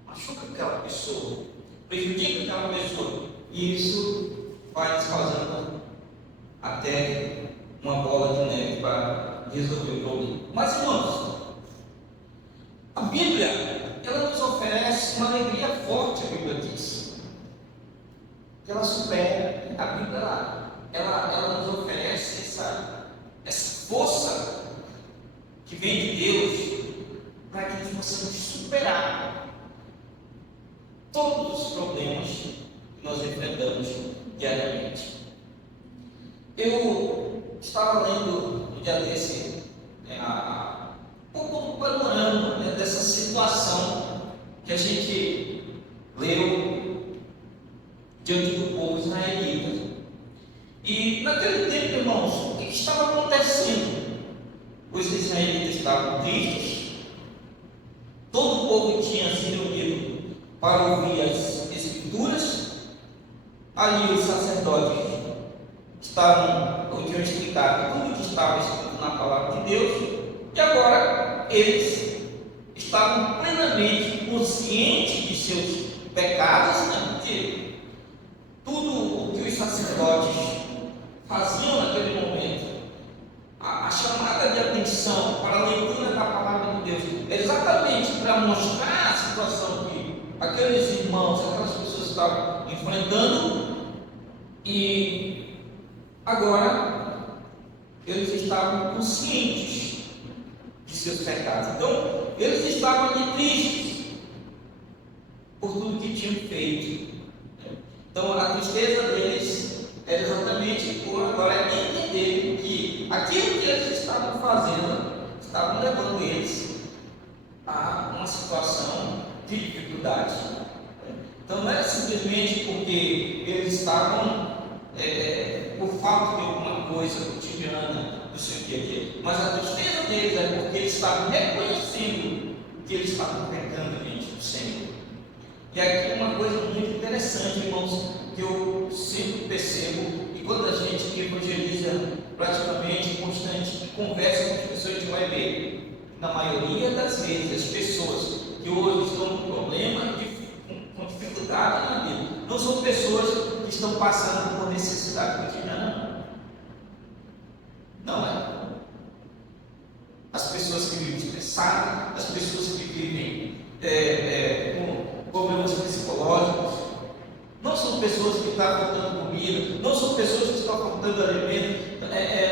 machuca aquela pessoa, prejudica aquela pessoa, e isso vai desfazendo até uma bola de neve para resolver o problema. Mas, irmãos, A Bíblia, ela nos oferece uma alegria forte, a Bíblia diz. Ela supera. A Bíblia, ela nos oferece essa força que vem de Deus para que nós possamos superar todos os problemas que nós enfrentamos diariamente. Eu estava lendo no dia desse um panorama dessa situação que a gente leu diante do povo israelita. E naquele tempo, irmãos, o que estava acontecendo? Os israelitas estavam tristes, todo o povo tinha se reunido para ouvir as escrituras. Ali os sacerdotes tinham explicado tudo que estava escrito na palavra de Deus, e agora eles estavam plenamente conscientes de seus pecados, porque tudo o que os sacerdotes faziam naquele momento, a chamada de atenção para a leitura da palavra de Deus, era exatamente para mostrar a situação que aqueles irmãos, aquelas pessoas estavam enfrentando, e agora eles estavam conscientes de seus pecados. Então, eles estavam ali tristes por tudo que tinham feito. Então, a tristeza deles era exatamente por agora entenderem que aquilo que eles estavam fazendo estavam levando eles a uma situação de dificuldade. Então, não era simplesmente porque eles estavam por falta de alguma coisa cotidiana do seu dia a dia, mas a tristeza deles é porque eles estavam reconhecendo que eles estavam pecando diante do Senhor. E aqui uma coisa muito interessante, irmãos, que eu sempre percebo, e quando a gente evangeliza praticamente constante, conversa com as pessoas, a gente vai ver, na maioria das vezes, as pessoas que hoje estão com problema, com dificuldade na vida, não são pessoas que estão passando por necessidade cotidiana, não é? As pessoas que vivem estressadas, as pessoas que vivem com problemas psicológicos, não são pessoas que estão faltando comida, não são pessoas que estão faltando alimento,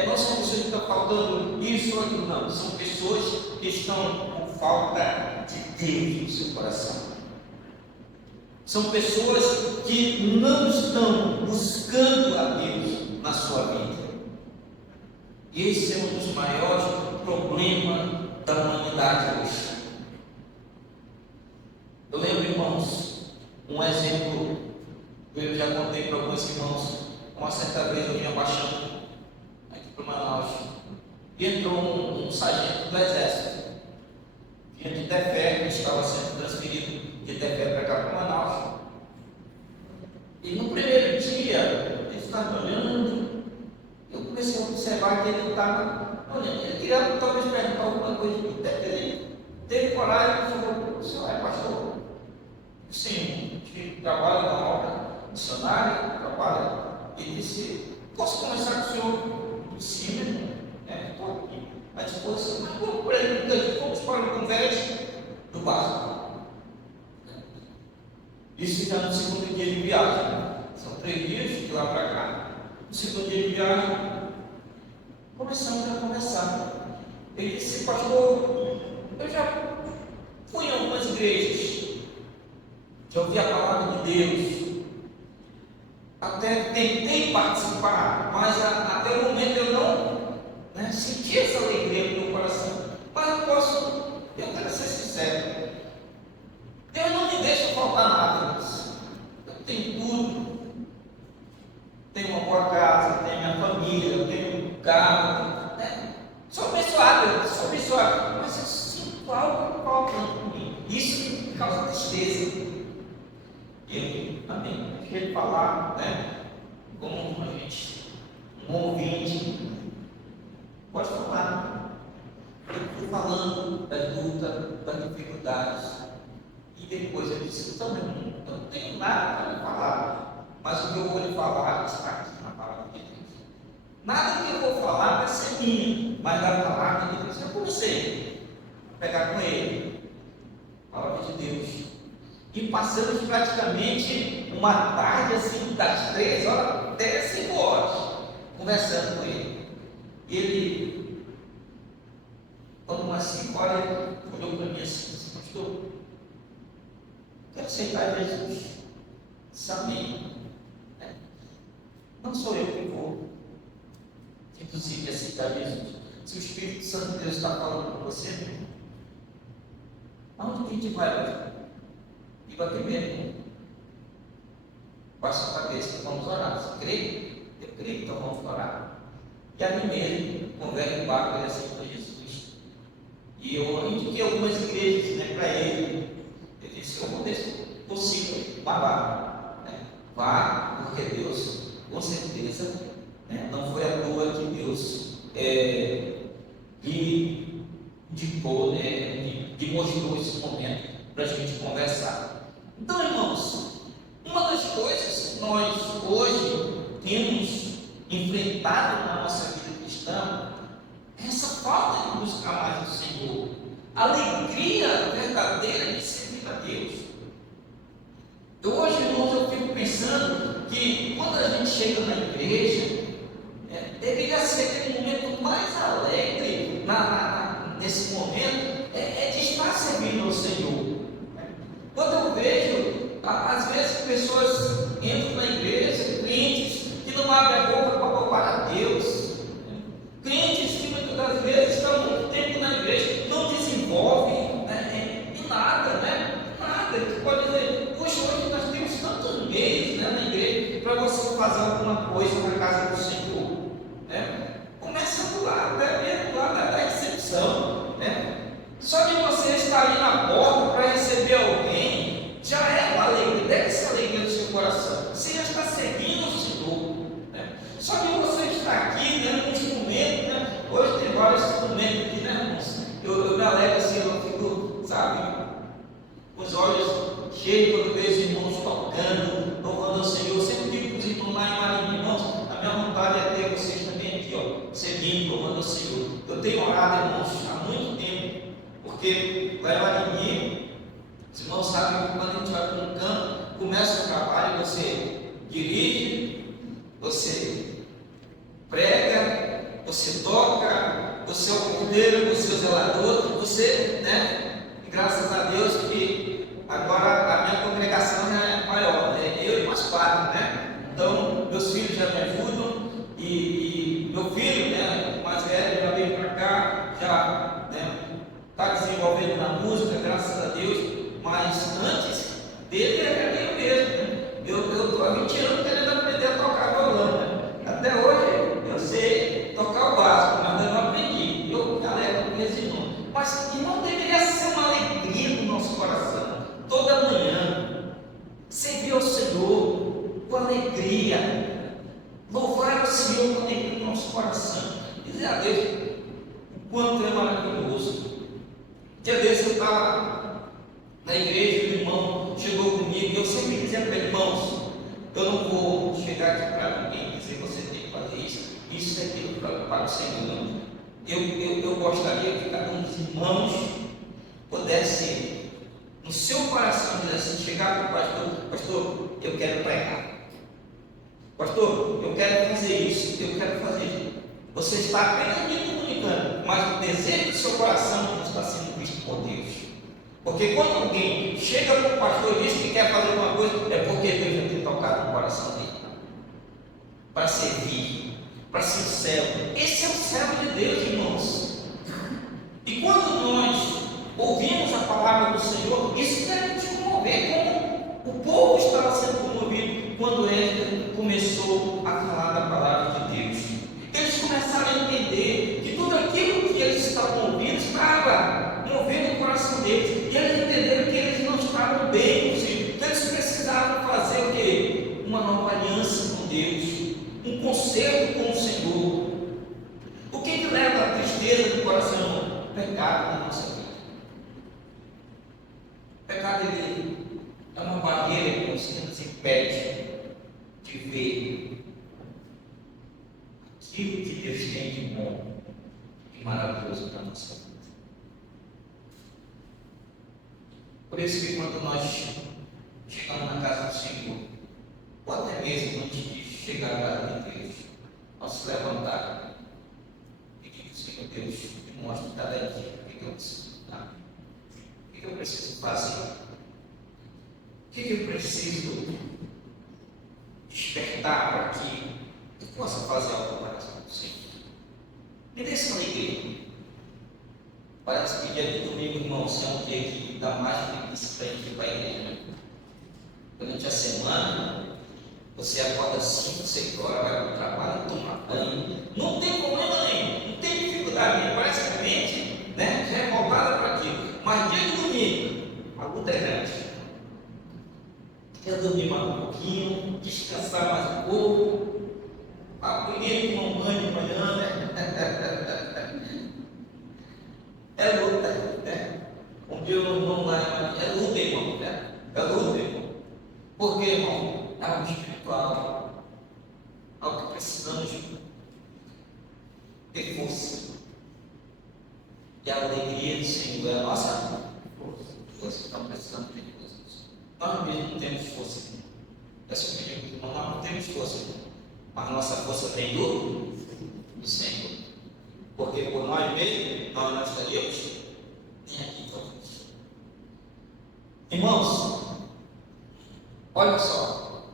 não são pessoas que estão faltando isso ou aquilo, não, são pessoas que estão com falta de Deus no seu coração. São pessoas que não estão buscando a Deus na sua vida. E esse é um dos maiores problemas da humanidade hoje. Eu lembro, irmãos, um exemplo, eu já contei para alguns irmãos, uma certa vez eu vinha baixando aqui para Manaus, e entrou um sargento do exército, vinha de Tefé, estava sendo transferido de Tefé para cá para Manaus. E no primeiro dia, ele estava olhando, eu comecei a observar que ele estava olhando, ele queria talvez perguntar alguma coisa do Tefé. Ele teve coragem e falou: "O senhor é pastor?" "Sim, que trabalha na obra missionária, trabalha." Ele disse: "Posso conversar com o senhor?" "Sim, meu irmão." "Estou aqui à disposição." "Mas por ele, vamos para o convés do básico." Isso já no segundo dia de viagem. São 3 dias de lá para cá. No segundo dia de viagem, começamos a conversar. Ele disse: "Pastor, eu já fui em algumas igrejas, já ouvi a palavra de Deus, até tentei participar, mas até o momento eu não senti essa alegria no meu coração. Mas eu quero ser sincero, Deus não me deixa faltar nada. Eu tenho tudo, tenho uma boa casa, tenho minha família, eu tenho um carro, sou abençoado, mas eu sinto algo faltando em mim. Isso me causa tristeza." E eu também deixei ele falar, como um ouvinte, pode falar. Eu fui falando das lutas, das dificuldades. E depois ele disse: "Também não tenho nada para lhe falar, mas o que eu vou lhe falar está aqui na palavra de Deus. Nada que eu vou falar vai ser minha, mas a palavra de Deus é por você." Vou pegar com ele. palavra de Deus. E passamos praticamente uma tarde assim, das 3 horas até 5 horas, conversando com ele. E ele, quando umas 5 horas, ele olhou para mim assim, pastor, quero aceitar Jesus. Disse amém. Não sou eu que vou, inclusive, aceitar Jesus. Se o Espírito Santo de Deus está falando com você, aonde que a gente vai? E bater mesmo. Baixa a cabeça, vamos orar. Você crê? Eu creio, então vamos orar. E ali mesmo, com o velho barco, ele aceitou Jesus. E eu indiquei algumas igrejas, né, para ele. Ele disse: eu vou ver se possível, vá, né? Vá, porque Deus, com certeza, né, não foi à toa que Deus lhe indicou, né, que mostrou esse momento para a gente conversar. Então, irmãos, uma das coisas que nós hoje temos enfrentado na nossa vida cristã é essa falta de buscar mais o Senhor, a alegria verdadeira de servir a Deus. Hoje, irmãos, eu fico pensando que quando a gente chega na igreja, deveria ser aquele momento mais alegre nesse momento, de estar servindo ao Senhor. Quando eu vejo, às vezes, pessoas entram na igreja, crentes que não abrem a boca para louvar a Deus, crentes que muitas das vezes estão muito tempo na igreja, não desenvolvem em nada, nada, que pode dizer, poxa, hoje nós temos tantos meios, na igreja para você fazer alguma coisa na casa do Senhor. Começa lá, até mesmo lá da recepção. Só de você estar ali na porta para receber alguém, já é uma alegria, deve ser alegria do seu coração. Você já está seguindo o Senhor. Só de você estar aqui, num instrumento, hoje tem vários instrumentos aqui, irmãos? Eu me alegro assim, eu fico, sabe, com os olhos cheios quando vejo os irmãos tocando, louvando ao Senhor. Eu sempre digo para os irmãos lá em Marinho, irmãos, a minha vontade é ter vocês também aqui, servindo, louvando ao Senhor. Eu tenho orado, irmãos, há muito tempo, porque lá em Marinho, os irmãos sabem que quando a gente vai para um campo, começa o trabalho, você dirige, você prega, você toca, você é o cordeiro, você é o zelador, você, e graças a Deus que agora a minha congregação já é maior, eu e mais 4, então meus filhos já me ajudam e meu filho, o mais velho, já veio para cá, já está desenvolvendo na música, graças a Deus, mas antes dele era eu mesmo, eu estou há 20 anos querendo aprender a tocar violão, até hoje eu sei tocar o básico, mas eu não aprendi, eu me alegro com esse irmão, mas irmão, deveria ser uma alegria no nosso coração, toda manhã, servir ao Senhor com alegria, louvar o Senhor com alegria no nosso coração, dizer a Deus o quanto é maravilhoso. Dia desse eu estava na igreja, o irmão chegou comigo e eu sempre dizia para ele: irmãos, eu não vou chegar aqui para ninguém e dizer você tem que fazer isso é aquilo para o Senhor. Eu gostaria que cada um dos irmãos pudesse, no seu coração, dizer assim, chegar para o pastor: pastor, eu quero pregar, pastor, eu quero fazer isso, eu quero fazer isso. Você está apenas me comunicando, mas o desejo do seu coração está sendo visto por Deus. Porque quando alguém chega para o pastor e diz que quer fazer alguma coisa, é porque Deus já tem tocado no coração dele para servir, para ser o servo. Esse é o servo de Deus, irmãos. E quando nós ouvimos a palavra do Senhor, isso deve nos comover, como o povo estava sendo comovido quando ele começou a falar da palavra de Deus. Eles começaram a entender que tudo aquilo que eles estavam ouvindo estava movendo o coração deles, e eles entenderam que eles não estavam bem consigo, que eles precisavam fazer o quê? Uma nova aliança com Deus, um concerto com o Senhor. O que leva a tristeza do coração? O pecado na nossa vida. O pecado, ele é uma barreira que nos impede de ver aquilo que Deus tem de bom e maravilhoso para a nossa vida. Por isso que quando nós chegamos na casa do Senhor, ou até mesmo antes de chegar à casa de Deus, nós se levantar e que o Senhor Deus me mostre cada dia o que eu preciso mudar, o que eu preciso fazer, o que eu preciso despertar para que eu possa fazer algo para o Senhor. Me desça na igreja. Parece que dia de domingo, irmãos, é um dia que dá mais preguiça para a gente ir para a igreja. Durante a semana, você acorda 5, 6 horas, vai para o trabalho, toma banho. Não tem problema nenhum, não tem dificuldade nenhuma. Parece que a mente, né, já é voltada para aquilo. Mas dia de domingo, a luta é grande. Quer dormir mais um pouquinho, descansar mais um pouco. Primeiro tomar um banho de manhã, né? É luta, né? Um dia eu não lá, é luta, irmão, né? É luta, irmão. Por quê, irmão? É algo espiritual, algo que precisamos ter força. E a alegria do Senhor é a nossa força. Então precisamos ter força. Nós mesmos não temos força, irmão. Essa é a irmão, nós não temos força, irmão. Mas a nossa força vem do Senhor. Porque por nós mesmos, nós não estaríamos nem aqui talvez. Irmãos, olha só.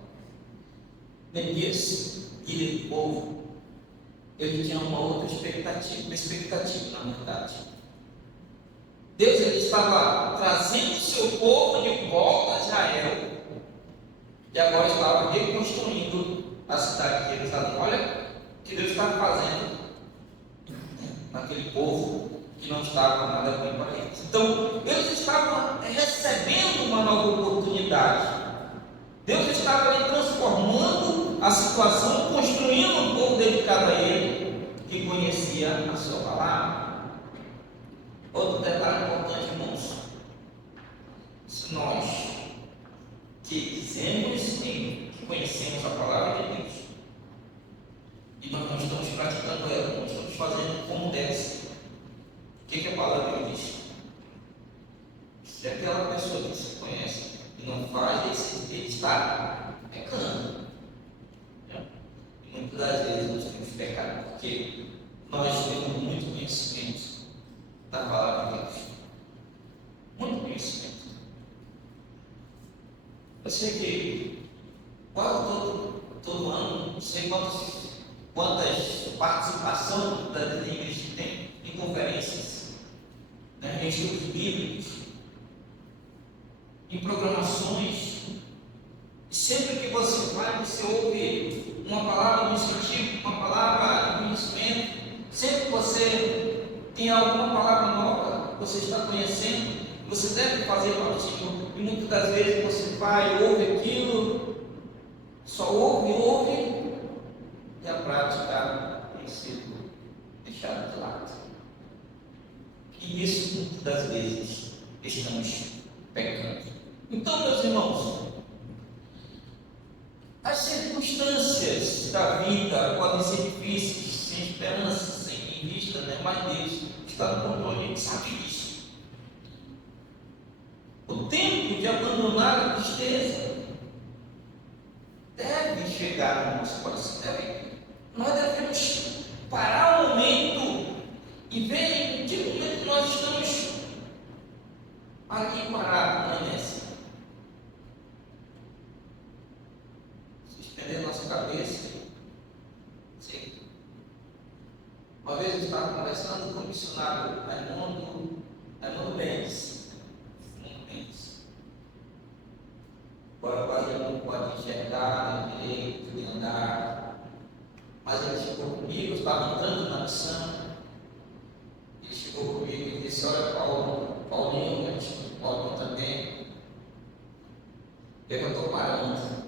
Neemias, líder do povo, ele tinha uma outra expectativa, na verdade. Deus ele estava trazendo o seu povo de volta a Israel. E agora estava reconstruindo a cidade de Jerusalém. Olha o que Deus estava fazendo naquele povo que não estava nada bem para eles. Então, eles estavam recebendo uma nova oportunidade. Deus estava ali transformando a situação, construindo um povo dedicado a Ele, que conhecia a sua palavra. Outro detalhe importante, irmãos: se nós que dizemos que conhecemos a palavra de Deus, e nós não estamos praticando ela, nós estamos fazendo como deve ser, o que a palavra de Deus diz? Se aquela pessoa que você conhece e não faz, ele está pecando. E muitas das vezes nós temos pecado porque nós temos muito conhecimento da palavra de Deus. Muito conhecimento. Eu sei que quase todo ano, não sei quantas participações das igrejas tem em conferências, né, em estudos bíblicos, em programações. E sempre que você vai, você ouve uma palavra de incentivo, uma palavra de conhecimento. Sempre que você tem alguma palavra nova, você está conhecendo, você deve fazer para o Senhor. E muitas das vezes você vai, ouve aquilo, só ouve, e a prática tem sido deixada de lado. E isso, muitas das vezes, estamos pecando. Então, meus irmãos, as circunstâncias da vida podem ser difíceis, sem esperança, sem vista, né? Mas Deus está no controle, a gente sabe disso. O tempo de abandonar a tristeza deve chegar no nosso coração. Nós devemos parar um momento e ver em que momento nós estamos ali parados, não é nessa? Suspender nossa cabeça. Sim. Uma vez eu estava conversando com o missionário Raimundo Mendes. Agora ele não pode enxergar, nem direito, nem andar. Mas ele chegou comigo, eu estava entrando na missão. Ele chegou comigo e disse: olha, Paulinho, Paulinho também. Eu estou parando.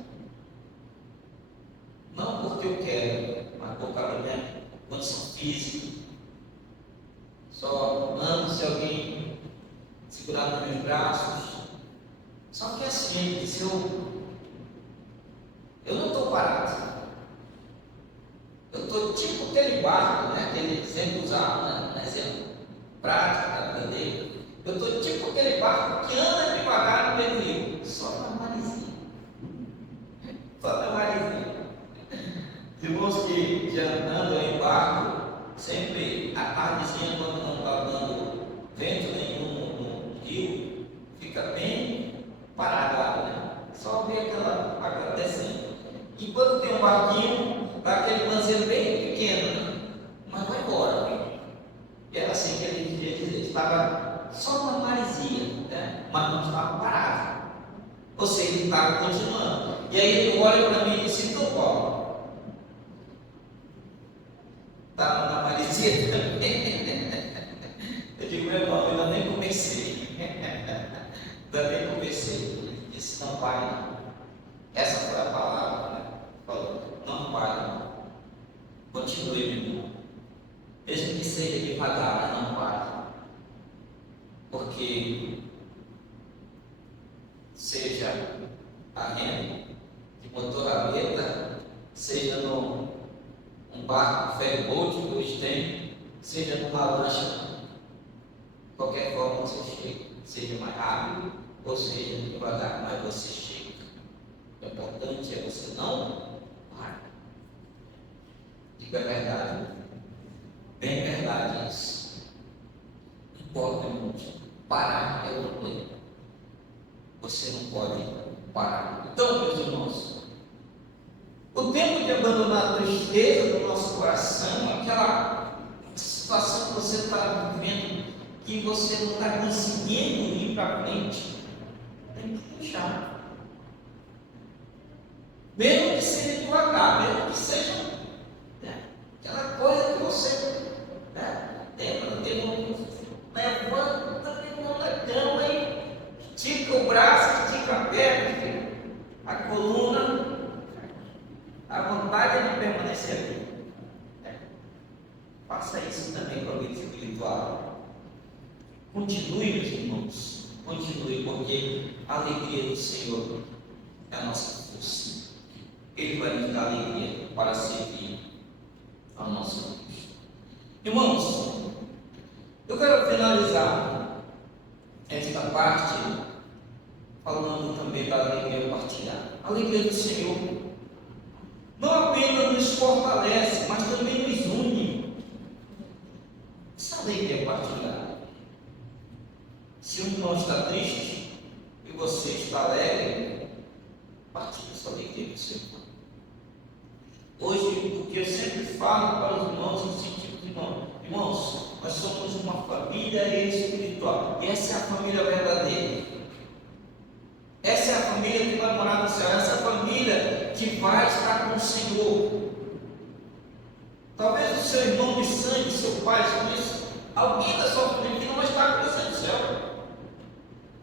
Não porque eu quero, mas por causa da minha condição física. Só ando se alguém segurar nos meus braços. Só que assim, ele disse: eu não estou parado. Eu estou tipo aquele barco, né, que ele sempre usava, né, exemplo prático da vida dele. Eu estou tipo aquele barco que anda devagar no meio do rio, só na marizinha. Só na marizinha. Irmãos que já andam em barco, sempre a tardezinha, quando não está dando vento nenhum no rio, fica bem parado a água, né? Só vê aquela água descendo. E quando tem um barquinho, dá aquele manzeiro bem pequeno, né? Mas vai embora. E era assim que ele queria dizer, estava só na maresia, né? Mas não estava parado. Ou seja, ele estava continuando. E aí ele olha para mim e disse, então Paulo, estava na maresia também. Eu digo, meu irmão, eu ainda nem comecei. Ainda nem comecei. Ele disse, não pare não. Essa foi a palavra, né? Falou, não pare não. Continue, meu irmão. Mesmo que seja devagar, mas não pare. Porque seja a remo, de motor a vela, seja num barco, ferry-boat que hoje tem, seja numa lancha, de qualquer forma você chega, seja mais rápido ou seja devagar, mas você chega. O importante é você não parar. Diga a verdade, bem verdade isso. Não importa muito, parar é o problema. Você não pode parar. Então, meus irmãos, o tempo de abandonar a tristeza do nosso coração, aquela situação que você está vivendo, que você não está conseguindo ir para frente, tem que deixar. Mesmo que seja devagar, mesmo que seja aquela coisa que você levanta, levanta a cama e estica o braço, estica a perna, a coluna, a vontade de permanecer aqui. Faça isso também com a vida espiritual. Continue, meus irmãos, continue, porque a alegria do Senhor é a nossa força. Ele vai nos dar alegria para servir ao nosso Deus. Irmãos, eu quero finalizar esta parte falando também da alegria partilhada. A alegria do Senhor não apenas nos fortalece, mas também nos une. Essa alegria partilhada. Se um irmão está triste e você está alegre, partilhe essa alegria do Senhor. Hoje, porque eu sempre falo para os irmãos no sentido de irmãos, nós somos uma família espiritual. E essa é a família verdadeira. Essa é a família que vai morar no céu. Essa é a família que vai estar com o Senhor. Talvez o seu irmão de sangue, seu pai, alguém da sua família que não vai estar com você no céu.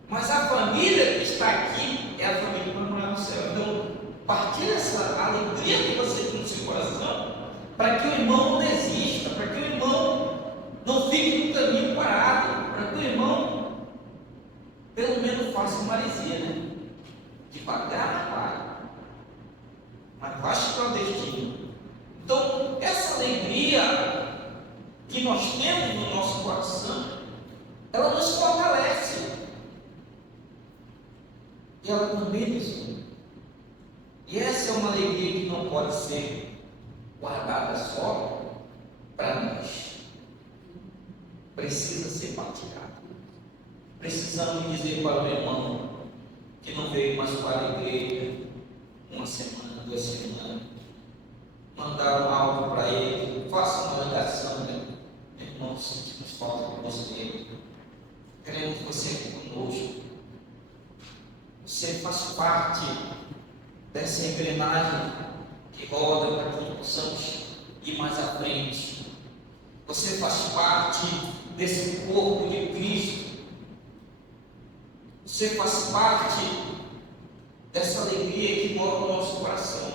Mas a família que está aqui é a família que vai morar no céu. Então, partilhe essa alegria que você tem no seu coração, para que o irmão não desista, para que o irmão não fique no caminho parado, para que o irmão pelo menos faça uma maresia, né? Devagar, mas vai chegar ao destino. Então, essa alegria que nós temos no nosso coração, ela nos fortalece e ela também nos une. E essa é uma alegria que não pode ser guardada só para nós. Precisa ser partilhada. Precisamos dizer para o irmão que não veio mais para a igreja uma semana, 2 semanas, mandar um áudio para ele, faça uma ligação, né? Irmão, sentimos falta de você. Queremos que você fique conosco. Você faz parte dessa engrenagem que roda para que possamos ir mais à frente. Você faz parte desse corpo de Cristo. Você faz parte dessa alegria que mora no nosso coração.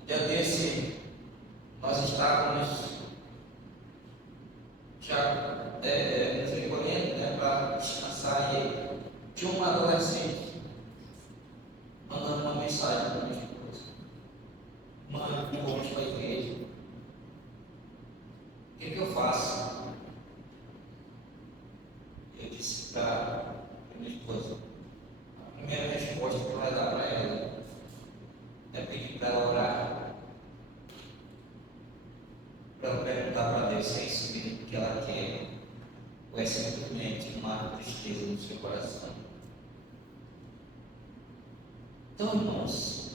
Um dia desse, nós estávamos já nos recolhendo, né, para descansar, e tinha uma adolescente mandando uma mensagem para minha esposa: mãe, vamos para a igreja. O que eu faço? Então, irmãos,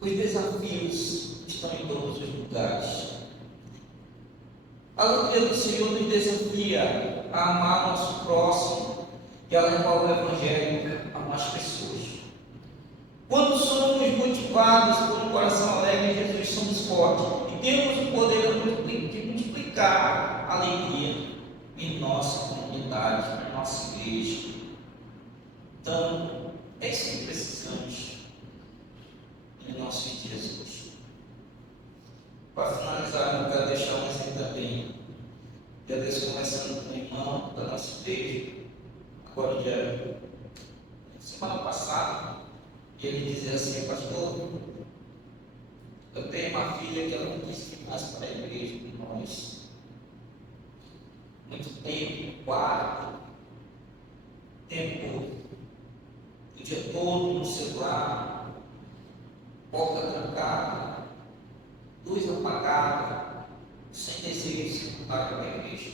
os desafios estão em todos os lugares. A doutrina do Senhor nos desafia a amar nosso próximo e a levar o Evangelho a mais pessoas. Quando somos motivados por um coração alegre em Jesus, somos fortes e temos o poder de multiplicar a alegria em nossa comunidade, em nossa igreja. Então, é isso que precisamos em nossos dias hoje. Para finalizar, eu quero deixar um exemplo também. Dia desse, conversando com um irmão da nossa igreja, agora semana passada, e ele dizia assim: pastor, eu tenho uma filha que ela não quis vir mais para a igreja com nós. Muito tempo, quarto, tempo, o dia todo no celular, porta trancada, luz apagada, sem desejo de se juntar com a igreja.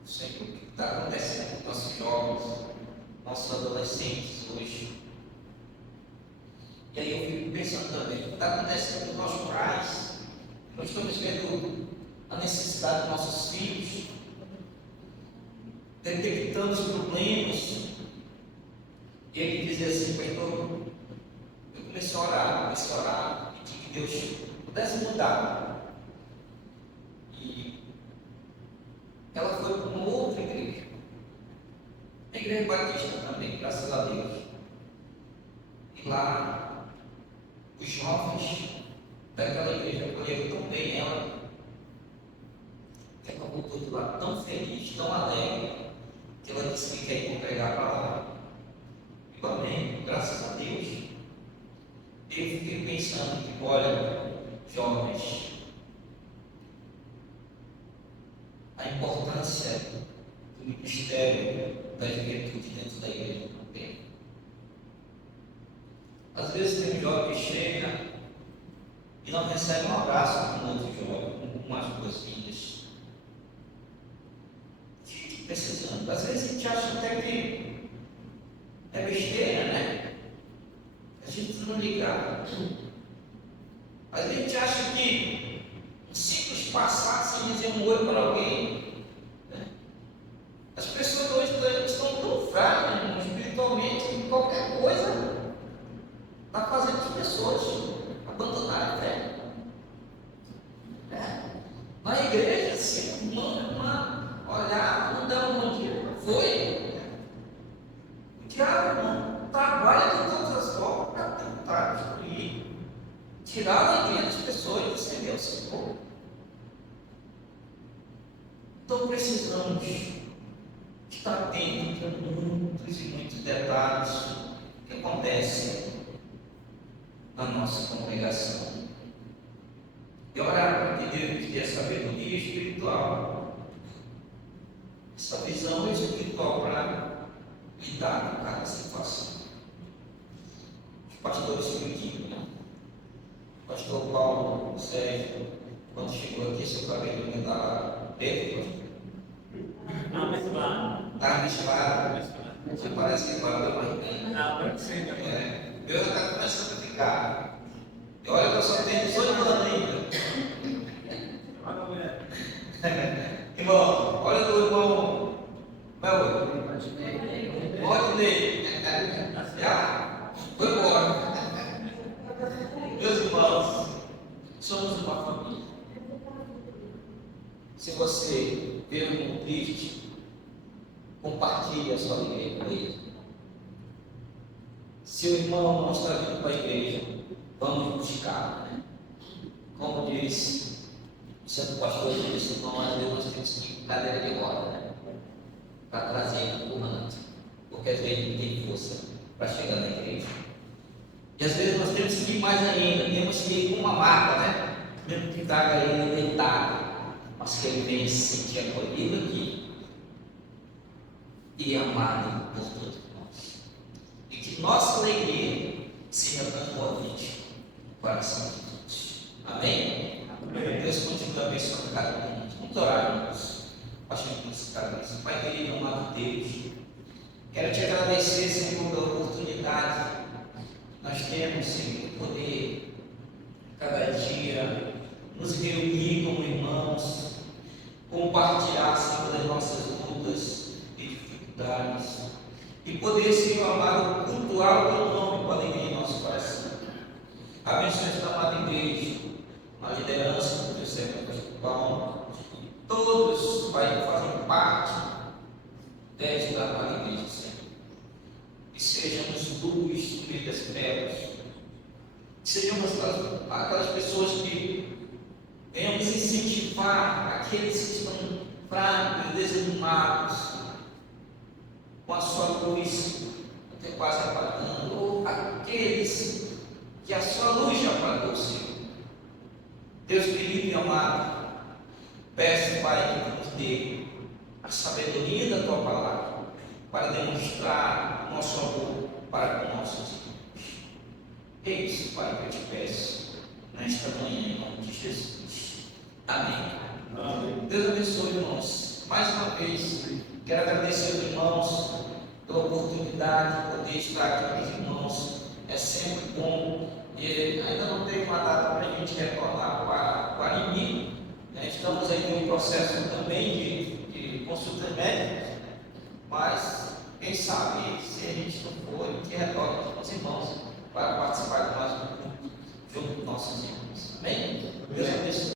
Não sei o que está acontecendo com nossos jovens, nossos adolescentes hoje. E aí eu fico pensando também, o que está acontecendo com nossos pais? Nós estamos vendo a necessidade dos nossos filhos, detectando os problemas. E ele dizia assim: pastor, eu comecei a orar, pedi que Deus pudesse mudar. E ela foi para uma outra igreja, a igreja batista também, graças a Deus. E lá, os jovens daquela igreja acolheram tão bem ela, que ela voltou de lá tão feliz, tão alegre, que ela disse que quer ir congregar para lá. E amém, graças a Deus. Eu fiquei pensando que, olha, jovens, a importância do ministério da juventude dentro da igreja também. Às vezes tem um jovem que chega e não recebe um abraço de um outro jovem, com umas coisinhas. Fique precisando. Às vezes a gente acha até que é besteira, né? A gente não liga. Às vezes a gente acha que um simples passar sem dizer um oi para alguém, né? As pessoas hoje estão tão frágeis espiritualmente que qualquer coisa está fazendo as pessoas abandonarem a fé. Na igreja, assim, olhar, não dar um bom dia, foi. O diabo, irmão, trabalha de todas as formas para tentar destruir, tirar a alegria das pessoas e acender o seu povo. Então precisamos estar atentos a muitos e muitos detalhes que acontecem na nossa congregação. E orar para que Deus nos dê a sabedoria espiritual, essa visão espiritual para lidar com cada situação. Os pastores pediram, né? O pastor Paulo Sérgio, quando chegou aqui, seu cabelo me estava preto, Não, mas claro. estava mesclado. Você parece que agora deu uma Não, pode ser. Deus está começando a ficar. E olha que eu só tenho 18 anos ainda. Irmão, olha do irmão. Ordem. Já foi embora. Meus irmãos, somos uma família. Se você vê um irmão triste, compartilhe a sua alegria com ele. Se o irmão não está vindo para a igreja, vamos buscar, né? Como disse o santo pastor, disse: irmão, às vezes nós temos que ir com cadeira de roda, né? Para trazer ele empurrando, porque às vezes não tem força para chegar na igreja. E às vezes nós temos que ir mais ainda, temos que ir com uma marca, né? Mesmo que traga ele deitado, mas que ele venha se sentir acolhido aqui e amado por todos nós. E que nossa alegria seja transbordante no coração de todos. Amém? Amém. Deus continue abençoando cada um. Vamos orar, irmãos. Acho que nós cada um. Pai querido, amado Deus, quero te agradecer agradecer, Senhor, pela oportunidade que nós temos, Senhor, de poder, cada dia, nos reunir como irmãos, compartilhar, Senhor, das nossas lutas e dificuldades, e poder, Senhor amado, cultuar o Teu nome com alegria em nosso coração. Abençoe esta amada igreja, a liderança do Teu servo, Pastor Paulo, todos, Pai, que fazem parte desta amada igreja, Senhor. Que sejamos luz no meio das trevas, que sejamos aquelas pessoas que venhamos incentivar aqueles que estão fracos e desanimados, com a sua luz até quase apagando, ou aqueles que a sua luz já apagou, Senhor. Deus querido e amado, peço, Pai, que nos dê a sabedoria da Tua palavra para demonstrar o nosso amor para com nossos irmãos. É isso, Pai, que eu te peço nesta manhã, em nome de Jesus. Amém. Amém. Deus abençoe, irmãos. Mais uma vez, quero agradecer aos irmãos pela oportunidade de poder estar aqui com os irmãos. É sempre bom. E ainda não tem uma data para a gente retornar para o Arimi, né? Estamos aí em um processo também de consulta médica, mas quem sabe, se a gente não for, a gente retorna com os irmãos para participar de mais um culto junto com nossos irmãos. Amém? Deus abençoe.